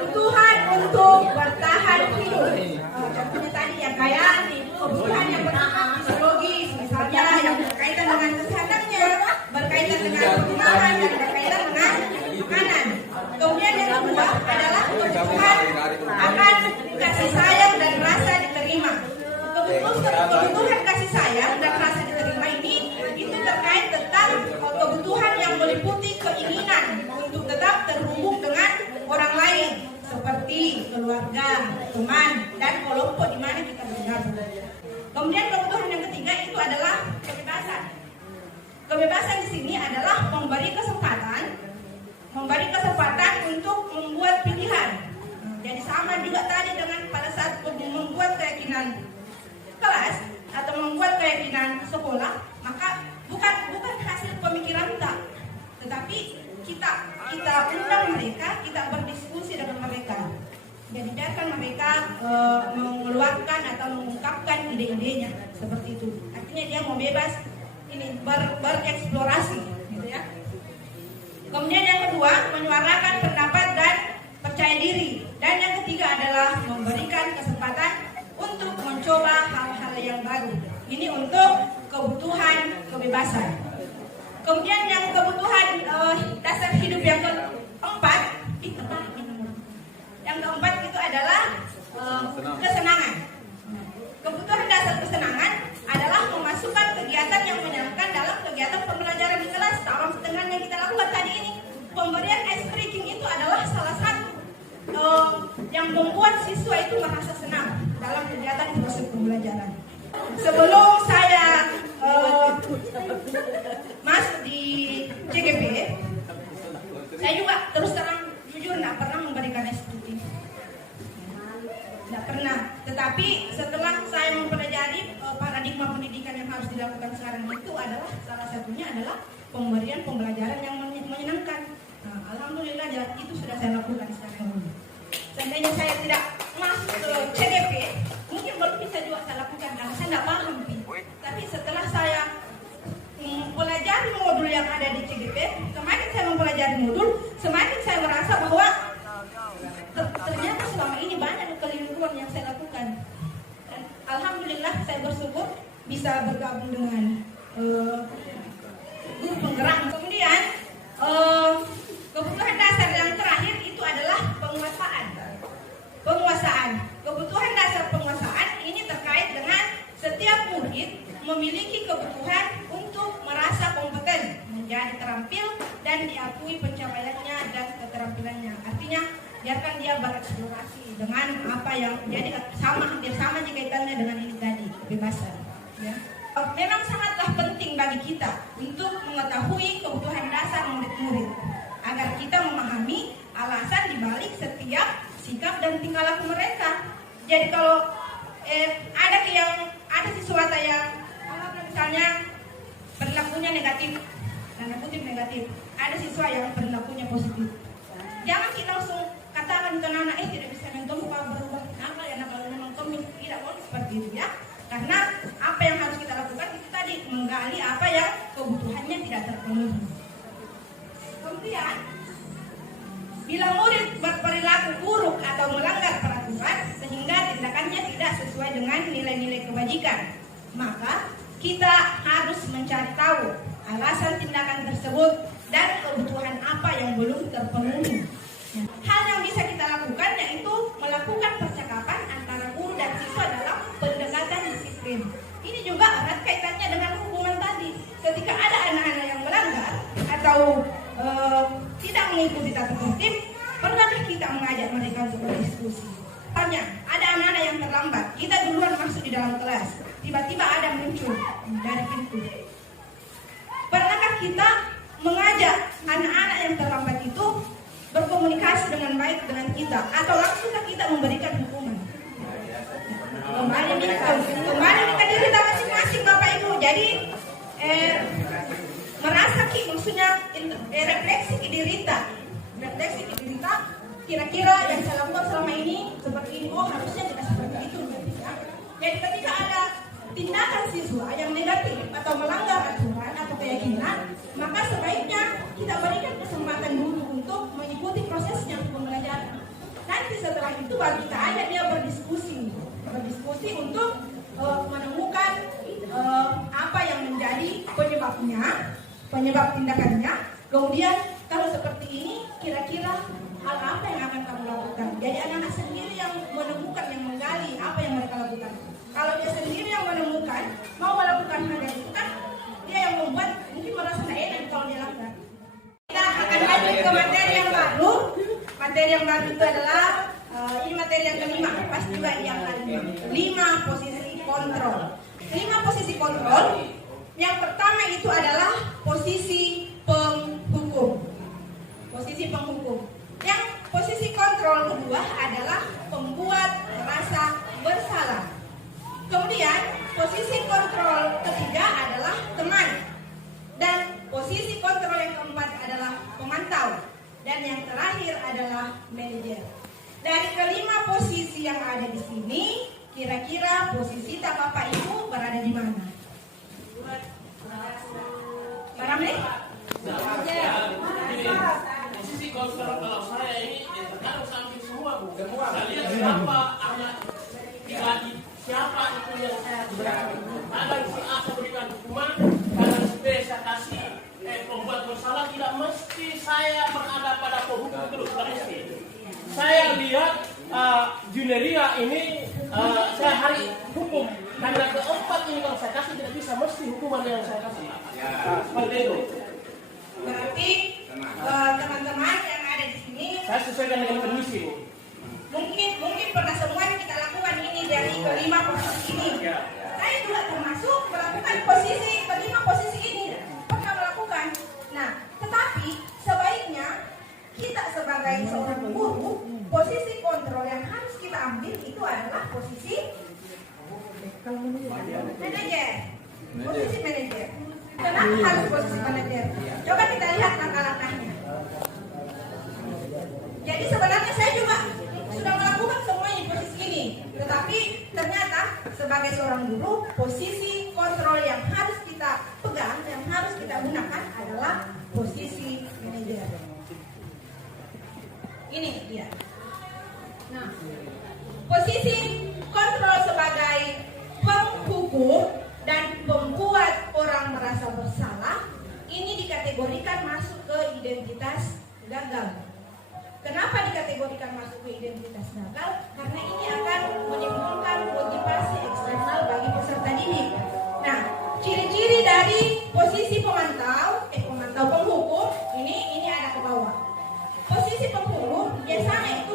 Kebutuhan untuk bertahan hidup. Contohnya tadi ya kayak kebutuhan yang bersifat fisiologis, misalnya yang berkaitan dengan kesehatannya, berkaitan dengan perkembangan, dan berkaitan dengan makanan. Kemudian yang kedua adalah kebutuhan akan kasih sayang dan rasa diterima. Kebutuhan kasih sayang dan rasa diterima ini itu terkait tentang kebutuhan yang meliputi keinginan untuk tetap terhubung dengan orang lain, seperti keluarga, teman, dan kelompok di mana kita bergabung. Kemudian kebutuhan yang ketiga itu adalah kebebasan. Kebebasan di sini adalah memberi kesempatan untuk membuat pilihan. Jadi sama juga tadi dengan pada saat membuat keyakinan kelas atau membuat keyakinan sekolah, maka bukan hasil pemikiran kita, tetapi kita undang mereka, kita berdiskusi dengan mereka. Jadi biarkan mereka mengeluarkan atau mengungkapkan ide-idenya seperti itu. Artinya dia mau bebas ini bereksplorasi, gitu ya. Kemudian yang kedua, menyuarakan pendapat dan percaya diri. Dan yang ketiga adalah memberikan kesempatan untuk mencoba hal-hal yang baru. Ini untuk kebutuhan kebebasan. Kemudian yang kebutuhan dasar hidup yang keempat, itu adalah kesenangan. Kebutuhan dasar kesenangan adalah memasukkan kegiatan yang menyenangkan dalam kegiatan pembelajaran di kelas. Dalam dengan yang kita lakukan tadi ini, pemberian ice breaking itu adalah salah satu yang membuat siswa itu merasa senang dalam kegiatan proses pembelajaran. Sebelum saya masuk di CGP, saya juga terus terang jujur tidak pernah memberikan ice breaking. Tidak pernah. Tetapi setelah saya mempelajari paradigma pendidikan yang harus dilakukan sekarang itu adalah salah satunya adalah pemberian pembelajaran yang menyenangkan. Nah, alhamdulillah itu sudah saya lakukan sekarang. Seandainya saya tidak masuk ke CGP, mungkin belum bisa juga saya lakukan karena saya tidak paham. Tapi setelah saya mempelajari modul yang ada di CGP, semakin saya mempelajari modul, semakin saya merasa bahwa ternyata selama ini banyak keliruan yang saya lakukan. Dan alhamdulillah saya bersyukur bisa bergabung dengan guru penggerak. Kemudian kebutuhan dasar yang terakhir itu adalah penguasaan. Kebutuhan dasar biarkan dia bereksplorasi dengan apa yang jadi hampir sama jika kaitannya dengan ini tadi, kebebasan. Ya. Memang sangatlah penting bagi kita untuk mengetahui kebutuhan dasar murid-murid agar kita memahami alasan dibalik setiap sikap dan tingkah laku mereka. Jadi kalau ada sesuatu yang misalnya perilakunya negatif, tanda kutip negatif, ada siswa yang perilakunya positif, jangan kita langsung katakan ke anak tidak bisa nonton berubah nakal ya nakal nonton, tidak boleh seperti itu ya. Karena apa yang harus kita lakukan itu tadi menggali apa yang kebutuhannya tidak terpenuhi. Kemudian, bila murid berperilaku buruk atau melanggar peraturan sehingga tindakannya tidak sesuai dengan nilai-nilai kebajikan, maka kita harus mencari tahu alasan tindakan tersebut dan kebutuhan apa yang belum terpenuhi. Hal yang bisa kita lakukan yaitu melakukan percakapan antara guru dan siswa dalam pendekatan disiplin. Ini juga erat kaitannya dengan hukuman tadi. Ketika ada anak-anak yang melanggar atau tidak mengikuti tata tertib, pernahkah kita mengajak mereka untuk berdiskusi? Misalnya, ada anak-anak yang terlambat, kita duluan masuk di dalam kelas, tiba-tiba ada muncul dari pintu. Pernahkah kita mengajak anak-anak yang terlambat itu berkomunikasi dengan baik dengan kita, atau langsungkah kita memberikan hukuman? Kembali ke diri kita masing-masing Bapak Ibu. Jadi merasa maksudnya refleksi ke diri kita, kira-kira yang saya lakukan selama ini seperti ini, oh harusnya tidak seperti itu. Jadi ketika ada tindakan siswa yang negatif atau melanggar aturan atau keyakinan, maka sebaiknya kita berikan kesempatan dulu untuk mengikuti prosesnya pembelajaran. Nanti setelah itu baru kita ajak dia berdiskusi untuk menemukan apa yang menjadi penyebab tindakannya. Kemudian kalau seperti ini, kira-kira hal apa yang akan kamu lakukan? Jadi anak-anak sendiri yang menemukan, yang menggali apa yang mereka lakukan. Kalau dia sendiri yang menemukan, mau melakukan hal yang itu kan dia yang membuat, mungkin merasa tidak enak kalau dia lakukan. Kita akan lanjut ke materi yang baru. Materi yang baru itu adalah ini materi yang kelima, pas juga yang tadi. 5 posisi kontrol. 5 posisi kontrol. Yang pertama itu adalah posisi penghukum. Posisi penghukum. Yang posisi kontrol kedua adalah pembuat merasa bersalah. Kemudian posisi kontrol ketiga adalah teman. Dan posisi kontrol yang keempat adalah pemantau. Dan yang terakhir adalah manajer. Dari kelima posisi yang ada di sini, kira-kira posisi tak Bapak Ibu berada di mana? Baramli? Posisi kontrol kalau saya ini terkadang sampai semua Bu. Saya lihat siapa anak dilatih, siapa itu yang saya berikan. Kadang si A saya berikan hukuman, kadang si B saya kasih pembuat bersalah. Tidak mesti saya berada pada penghukum terus. Saya lihat Juneria ini saya hari hukum. Karena keempat ini kalau saya kasih tidak bisa mesti hukuman yang saya kasih. Seperti itu. Berarti teman-teman yang ada di sini saya sesuaikan dengan kondisi. Mungkin pernah semua kita lakukan ini dari kelima posisi ini. Saya juga termasuk melakukan kelima posisi ini. Pernah melakukan. Nah, tetapi sebaiknya kita sebagai seorang guru, posisi kontrol yang harus kita ambil itu adalah posisi manajer. Posisi manajer. Kenapa harus posisi manajer? Coba kita lihat langkah-langkahnya. Jadi sebenarnya saya juga sudah melakukan semuanya posisi ini, tetapi ternyata sebagai seorang guru, posisi kontrol yang harus kita pegang, yang harus kita gunakan adalah posisi manajer. Ini dia. Nah, posisi kontrol sebagai penghukum dan membuat orang merasa bersalah ini dikategorikan masuk ke identitas gagal. Kenapa dikategorikan masuk ke identitas gagal? Karena ini akan menimbulkan motivasi eksternal bagi peserta didik. Nah, ciri-ciri dari posisi pemantau penghukum ini ada ke bawah. Posisi penghukum biasanya itu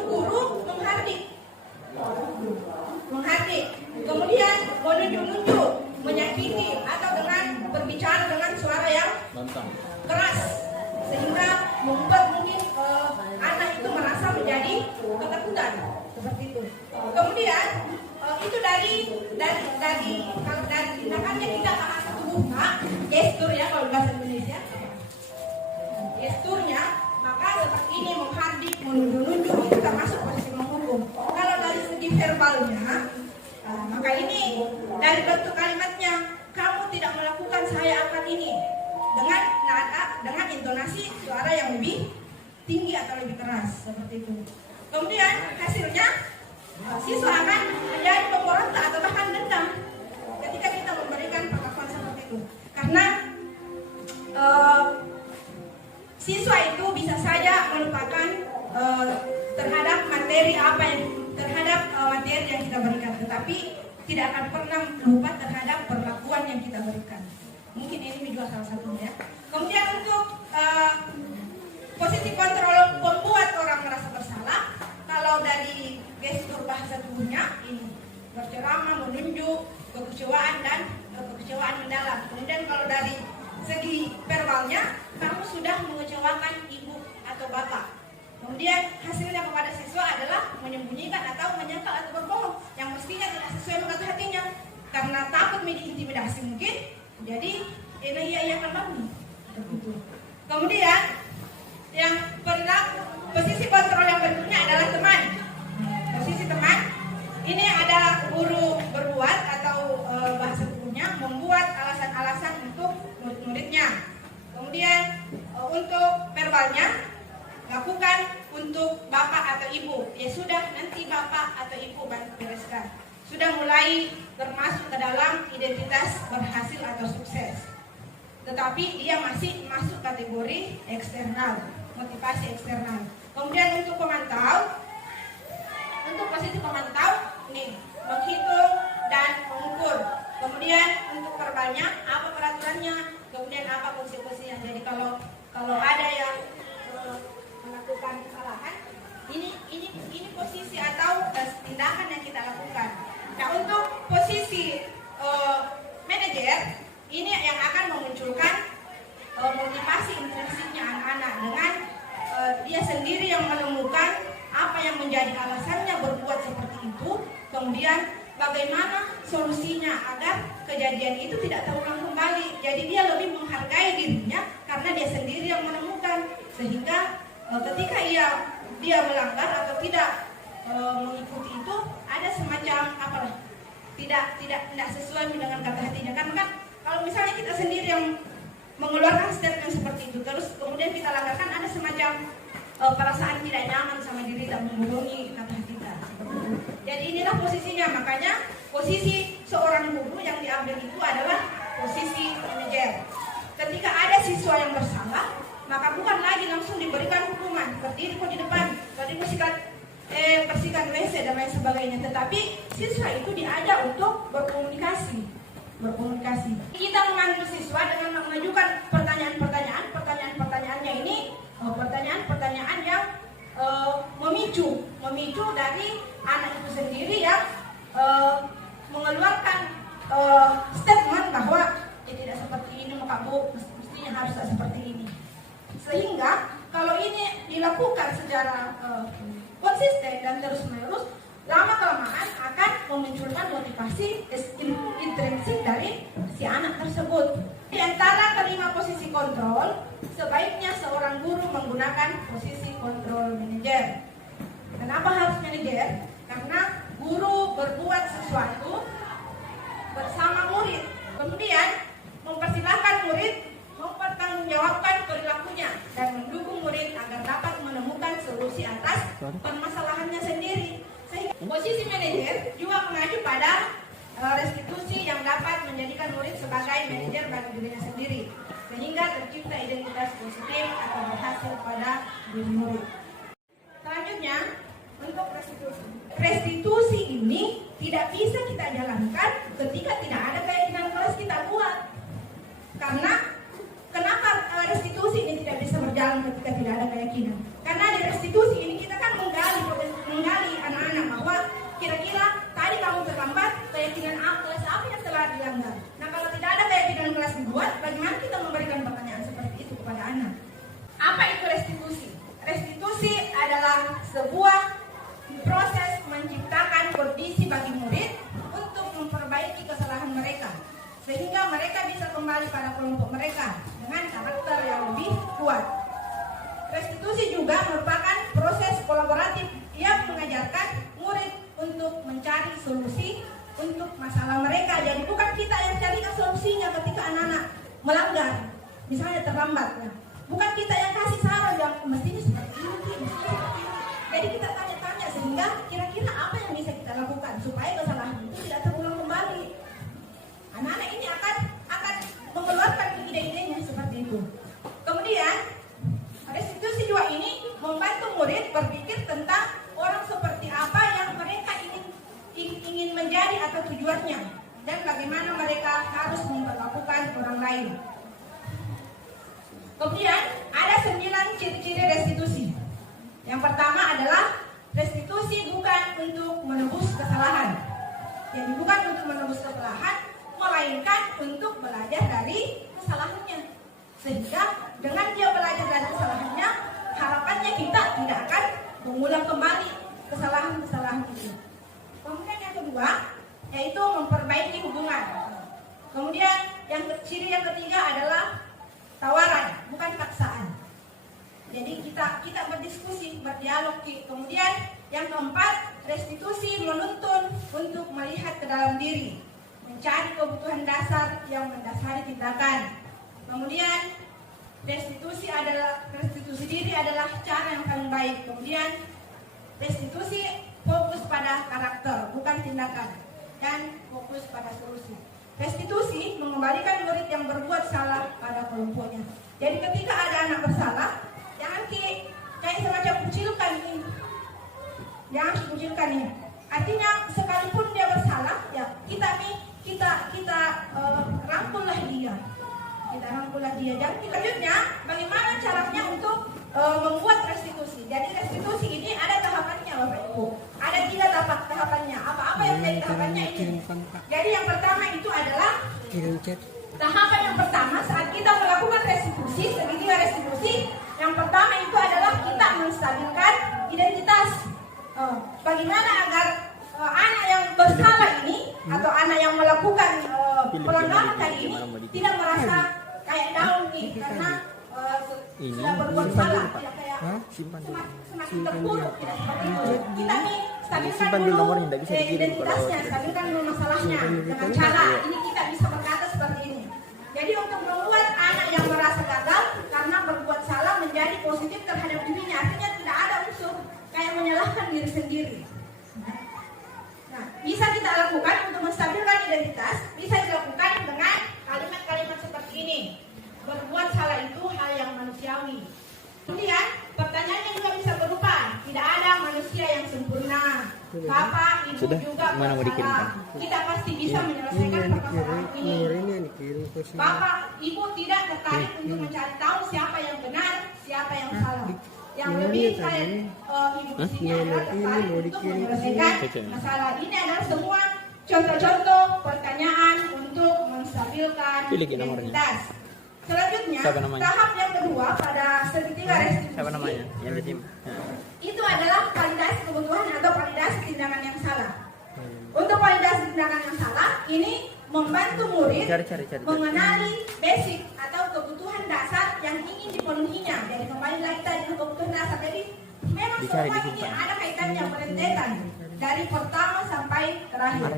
seperti itu. Kemudian itu dari kalau dari tindakannya kita bahasa tubuhnya, gestur ya kalau bahasa Indonesia, gesturnya, maka seperti ini menghardik, menunjuk-nunjuk itu termasuk posisi menghukum. Kalau dari segi verbalnya, maka ini dari bentuk kalimatnya, kamu tidak melakukan, saya akan ini, dengan nada, dengan intonasi suara yang lebih tinggi atau lebih keras seperti itu. Kemudian hasilnya siswa akan menjadi pemberontak atau bahkan dendam ketika kita memberikan perlakuan seperti itu. Karena siswa itu bisa saja melupakan terhadap materi materi yang kita berikan, tetapi tidak akan pernah lupa terhadap perlakuan yang kita berikan. Mungkin ini juga salah satunya. Kemudian untuk posisi kontrol membuat orang merasa bersalah, kalau dari gestur bahasa tubuhnya ini berceramah, menunjuk, kekecewaan dan kekecewaan mendalam. Kemudian kalau dari segi verbalnya, kamu sudah mengecewakan ibu atau bapak. Kemudian hasilnya kepada siswa adalah menyembunyikan atau menyangkal atau berbohong yang mestinya tidak sesuai dengan hatinya karena takut diintimidasi mungkin. Jadi ini ia akan bangun. Kemudian yang posisi kontrol yang berikutnya adalah teman. Posisi teman ini adalah guru berbuat atau bahasa tubuhnya membuat alasan-alasan untuk murid-muridnya. Kemudian untuk verbalnya, lakukan untuk bapak atau ibu. Ya sudah, nanti bapak atau ibu bantu bereskan. Sudah mulai termasuk ke dalam identitas berhasil atau sukses. Tetapi dia masih masuk kategori eksternal, motivasi eksternal. Kemudian untuk pemantau, untuk posisi pemantau, nih menghitung dan mengukur. Kemudian untuk verbalnya, apa peraturannya, kemudian apa konsekuensinya. Jadi kalau ada yang melakukan kesalahan, ini posisi atau tindakan yang kita lakukan. Nah untuk posisi manajer, ini yang akan memunculkan motivasi intrinsiknya anak-anak dengan dia sendiri yang menemukan apa yang menjadi alasannya berbuat seperti itu, kemudian bagaimana solusinya agar kejadian itu tidak terulang kembali. Jadi dia lebih menghargai dirinya karena dia sendiri yang menemukan, sehingga ketika dia melanggar atau tidak mengikuti itu ada semacam tidak sesuai dengan kata hatinya. Karena kan kalau misalnya kita sendiri yang mengeluarkan statement seperti itu, terus kemudian kita langgarkan, ada semacam perasaan tidak nyaman sama diri dan membohongi kata hati kita. Jadi inilah posisinya, makanya posisi seorang guru yang diambil itu adalah posisi manajer. Ketika ada siswa yang bersalah, maka bukan lagi langsung diberikan hukuman, berdiri di depan, bersihkan WC dan lain sebagainya, tetapi siswa itu diajak untuk berkomunikasi. Kita memanggil siswa dengan mengajukan pertanyaan-pertanyaannya ini pertanyaan-pertanyaan yang memicu dari anak itu sendiri yang mengeluarkan statement bahwa tidak seperti ini maka bu, mestinya harus seperti ini. Sehingga kalau ini dilakukan secara konsisten dan terus-menerus, lama-kelamaan akan memunculkan motivasi intrinsik dari si anak tersebut. Di antara kelima posisi kontrol, sebaiknya seorang guru menggunakan posisi kontrol manajer. Kenapa harus manajer? Karena guru berbuat sesuatu bersama murid, kemudian mempersilahkan murid mempertanggungjawabkan perilakunya dan mendukung murid agar dapat menemukan solusi atas permasalahannya sendiri. Sehingga posisi manajer juga mengacu pada restitusi yang dapat menjadikan murid sebagai manajer bagi dirinya sendiri, sehingga tercipta identitas positif atau berhasil pada diri murid. Selanjutnya, untuk restitusi ini tidak bisa kita jalankan ketika tidak ada keyakinan kelas kita buat. Karena kenapa restitusi ini tidak bisa berjalan ketika tidak ada keyakinan? Karena di restitusi ini kita kan menggali anak-anak bahwa kira-kira tadi kamu terlambat, keyakinan kelas apa yang telah dilanggar. Nah kalau tidak ada keyakinan kelas dibuat, bagaimana kita memberikan pertanyaan seperti itu kepada anak? Apa itu restitusi? Restitusi adalah sebuah proses menciptakan kondisi bagi murid untuk memperbaiki kesalahan mereka, sehingga mereka bisa kembali pada kelompok mereka dengan karakter yang lebih kuat. Restitusi juga merupakan proses kolaboratif yang mengajarkan murid untuk mencari solusi untuk masalah mereka. Jadi bukan kita yang carikan solusinya ketika anak-anak melanggar, misalnya terlambat. Ya. Bukan kita yang kasih saran yang mestinya seperti ini, mestinya seperti ini. Jadi kita tanya-tanya sehingga kira-kira apa yang bisa kita lakukan supaya kesalahan itu tidak terulang kembali. Anak-anak ini akan mengeluarkan ide-idenya seperti itu. Kemudian restitusi 2 ini membantu murid berpikir tentang orang seperti apa yang mereka ingin menjadi atau tujuannya, dan bagaimana mereka harus memperlakukan orang lain. Kemudian ada 9 ciri-ciri restitusi. Yang pertama adalah restitusi bukan untuk menebus kesalahan. Jadi bukan untuk menebus kesalahan, melainkan untuk belajar dari kesalahannya. Sehingga dengan dia belajar dari kesalahannya, harapannya kita tidak akan mengulang kembali kesalahan-kesalahan itu. Kemudian yang kedua, yaitu memperbaiki hubungan. Kemudian ciri yang ketiga adalah tawaran, bukan paksaan. Jadi kita berdiskusi, berdialog. Kemudian yang keempat, restitusi menuntun untuk melihat ke dalam diri, mencari kebutuhan dasar yang mendasari tindakan. Kemudian restitusi diri adalah cara yang paling baik. Kemudian restitusi fokus pada karakter, bukan tindakan, dan fokus pada solusi. Restitusi mengembalikan murid yang berbuat salah pada kelompoknya. Jadi ketika ada anak bersalah, jangan kayak semacam kucilkan ini. Jangan dikucilkan ini. Artinya sekalipun dia bersalah, ya kita rangkullah dia. Kita rangkullah dia. Dan selanjutnya, bagaimana caranya untuk membuat restitusi. Jadi restitusi ini ada tahapannya, Bapak Ibu. Ada 3 tahapannya. Apa-apa yang menjadi tahapannya ini? Jadi yang pertama itu adalah tahapan yang pertama saat kita melakukan restitusi, segitiga restitusi. Yang pertama itu adalah kita menstabilkan identitas. Bagaimana agar anak yang bersalah ini atau anak yang melakukan pelanggaran tadi ini tidak merasa kayak down nih karena sudah berbuat salah, tidak kayak semakin terpuruk, tidak seperti itu. Kita nih stabilkan dulu identitasnya, stabilkan dulu masalahnya dengan cara ini kita bisa berkata seperti ini. Jadi untuk membuat anak yang merasa gagal karena berbuat salah menjadi positif terhadap dirinya, artinya tidak ada unsur kayak menyalahkan diri sendiri. Nah, bisa kita lakukan untuk menstabilkan identitas, bisa dilakukan dengan kalimat-kalimat seperti ini. Berbuat salah itu hal yang manusiawi. Kemudian pertanyaannya juga bisa berupa, tidak ada manusia yang sempurna. Bapak, ibu juga bersalah. Kita pasti bisa menyelesaikan permasalahan ini. Bapak, ibu tidak tertarik untuk mencari tahu siapa yang benar, siapa yang salah. Yang lebih saya ibu di sini adalah tertarik untuk menyelesaikan masalah. Ini adalah semua contoh-contoh pertanyaan untuk menstabilkan identitas. Selanjutnya, tahap yang kedua pada segitiga restitusi itu adalah validasi kebutuhan atau validasi tindakan yang salah. Untuk validasi tindakan yang salah, ini membantu murid mengenali basic atau kebutuhan dasar yang ingin dipenuhinya. Jadi kembali lagi tadi kebutuhan dasar. Jadi memang semua ini ada kaitannya, berentetan dari pertama sampai terakhir.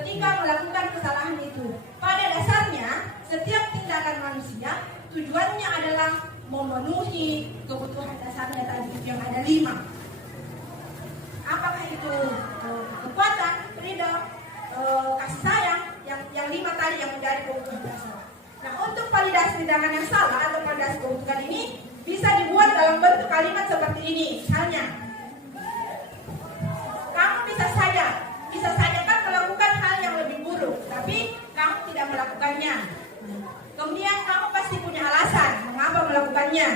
Ketika melakukan kesalahan itu, pada dasarnya setiap tindakan manusia tujuannya adalah memenuhi kebutuhan dasarnya tadi yang ada 5. Apakah itu kekuatan, ridho, kasih sayang, yang 5 tadi yang menjadi kebutuhan dasar. Nah, untuk validasi tindakan yang salah atau validasi kebutuhan ini bisa dibuat dalam bentuk kalimat seperti ini. Misalnya, kamu bisa saja kan melakukan hal yang lebih buruk, tapi kamu tidak melakukannya. Kemudian kamu pasti punya alasan mengapa melakukannya.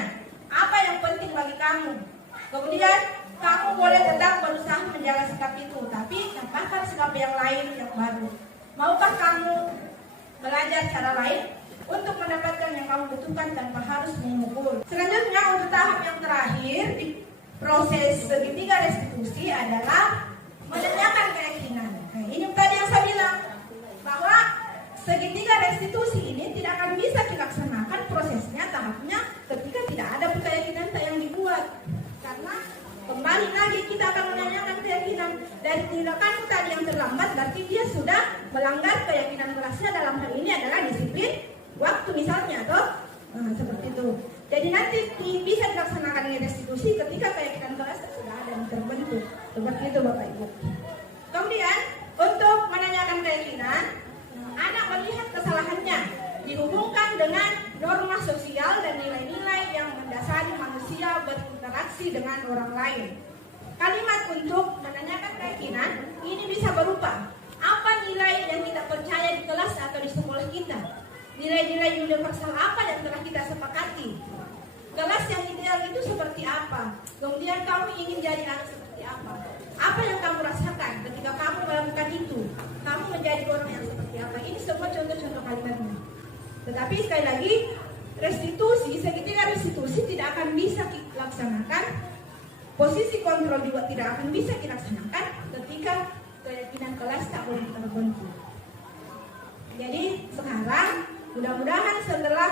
Apa yang penting bagi kamu? Kemudian kamu boleh tetap berusaha menjaga sikap itu, tapi tambahkan sikap yang lain yang baru. Maukah kamu belajar cara lain untuk mendapatkan yang kamu butuhkan tanpa harus memukul? Selanjutnya untuk tahap yang terakhir di proses segitiga restitusi adalah akan menanyakan keyakinan dari tindakan tadi yang terlambat, berarti dia sudah melanggar keyakinan kelasnya. Dalam hal ini adalah disiplin waktu misalnya, atau seperti itu. Jadi nanti bisa dilaksanakan restitusi ketika keyakinan kelas sudah ada yang terbentuk. Seperti itu Bapak Ibu. Kemudian untuk menanyakan keyakinan, anak melihat kesalahannya dihubungkan dengan norma sosial dan nilai-nilai yang mendasari manusia berinteraksi dengan orang lain. Kalimat untuk menanyakan keyakinan ini bisa berupa apa nilai yang kita percaya di kelas atau di sekolah kita, nilai-nilai universal apa yang telah kita sepakati, kelas yang ideal itu seperti apa, kemudian kamu ingin jadi anak seperti apa yang kamu rasakan ketika kamu melakukan itu, kamu menjadi orang yang seperti apa. Ini semua contoh-contoh kalimatnya. Tetapi sekali lagi, segitiga restitusi tidak akan bisa dilaksanakan, posisi kontrol juga tidak akan bisa dilaksanakan ketika keyakinan kelas tak boleh terbentuk. Jadi sekarang mudah-mudahan setelah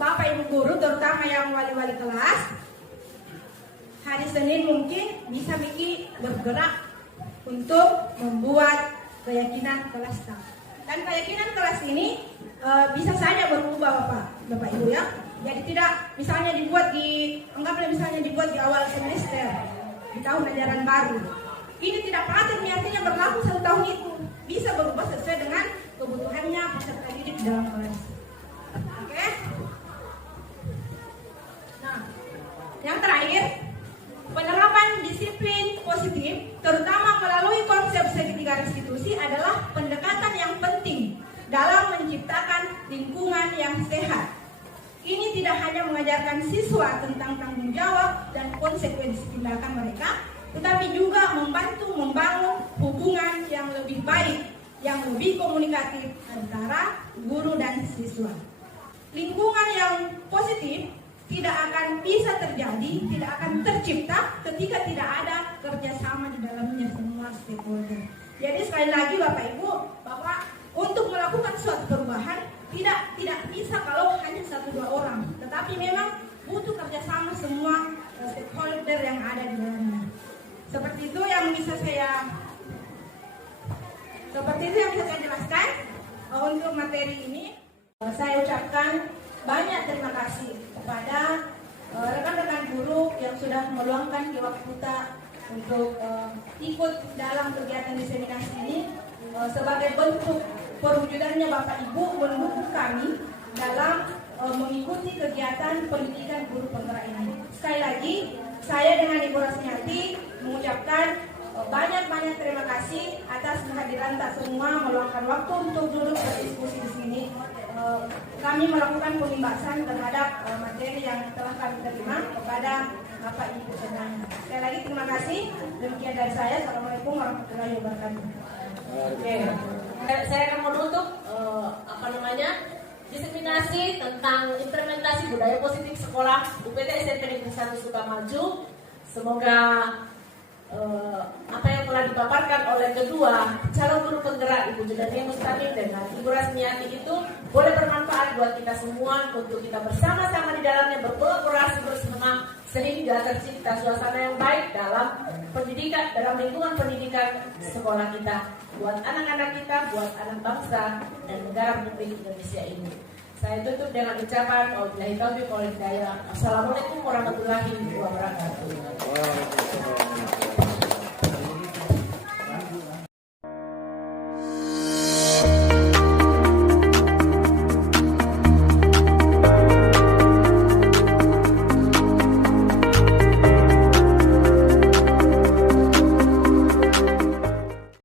Bapak Ibu guru, terutama yang wali-wali kelas, hari Senin mungkin bisa bergerak untuk membuat keyakinan kelas tak. Dan keyakinan kelas ini bisa saja berubah Bapak Ibu ya. Jadi tidak misalnya anggaplah misalnya dibuat di awal semester di tahun ajaran baru. Ini tidak patut artinya berlaku 1 tahun itu. Bisa berubah sesuai dengan kebutuhannya peserta didik dalam kelas. Oke? Nah, yang terakhir, penerapan disiplin positif terutama melalui konsep segitiga restitusi adalah pendekatan yang penting dalam menciptakan lingkungan yang sehat. Ini tidak hanya mengajarkan siswa tentang tanggung jawab dan konsekuensi tindakan mereka, tetapi juga membantu membangun hubungan yang lebih baik, yang lebih komunikatif antara guru dan siswa. Lingkungan yang positif tidak akan bisa terjadi, tidak akan tercipta ketika tidak ada kerjasama di dalamnya semua stakeholder. Jadi sekali lagi Bapak Ibu, bahwa untuk melakukan suatu perubahan tidak bisa kalau hanya 1-2 orang, tetapi memang butuh kerjasama semua stakeholder yang ada di dalamnya. Seperti itu yang bisa saya jelaskan untuk materi ini. Saya ucapkan banyak terima kasih kepada rekan-rekan guru yang sudah meluangkan waktu kita untuk ikut dalam kegiatan diseminasi ini. Sebagai bentuk perwujudannya Bapak Ibu mendukung kami dalam mengikuti kegiatan pendidikan guru penggerak ini. Sekali lagi, saya dengan Ibu Rasmiati mengucapkan banyak terima kasih atas kehadiran tak semua meluangkan waktu untuk duduk berdiskusi di sini. Kami melakukan penyimbasan terhadap materi yang telah kami terima kepada Bapak Ibu semuanya. Sekali lagi terima kasih. Demikian dari saya. Assalamualaikum warahmatullahi wabarakatuh. Oke, saya akan menutup diseminasi tentang implementasi budaya positif sekolah UPT SMP Negeri 1 Sukamaju. Semoga apa yang telah dipaparkan oleh kedua calon guru penggerak Ibu Judani Mustamim dengan Ibu Rasmiati itu boleh bermanfaat buat kita semua untuk kita bersama-sama di dalamnya berkolaborasi bersama sehingga tercipta suasana yang baik dalam pendidikan, dalam lingkungan pendidikan sekolah kita, buat anak-anak kita, buat anak bangsa dan negara Republik Indonesia ini. Saya tutup dengan ucapan wabillahi taufiq wal hidayah. Assalamualaikum warahmatullahi wabarakatuh.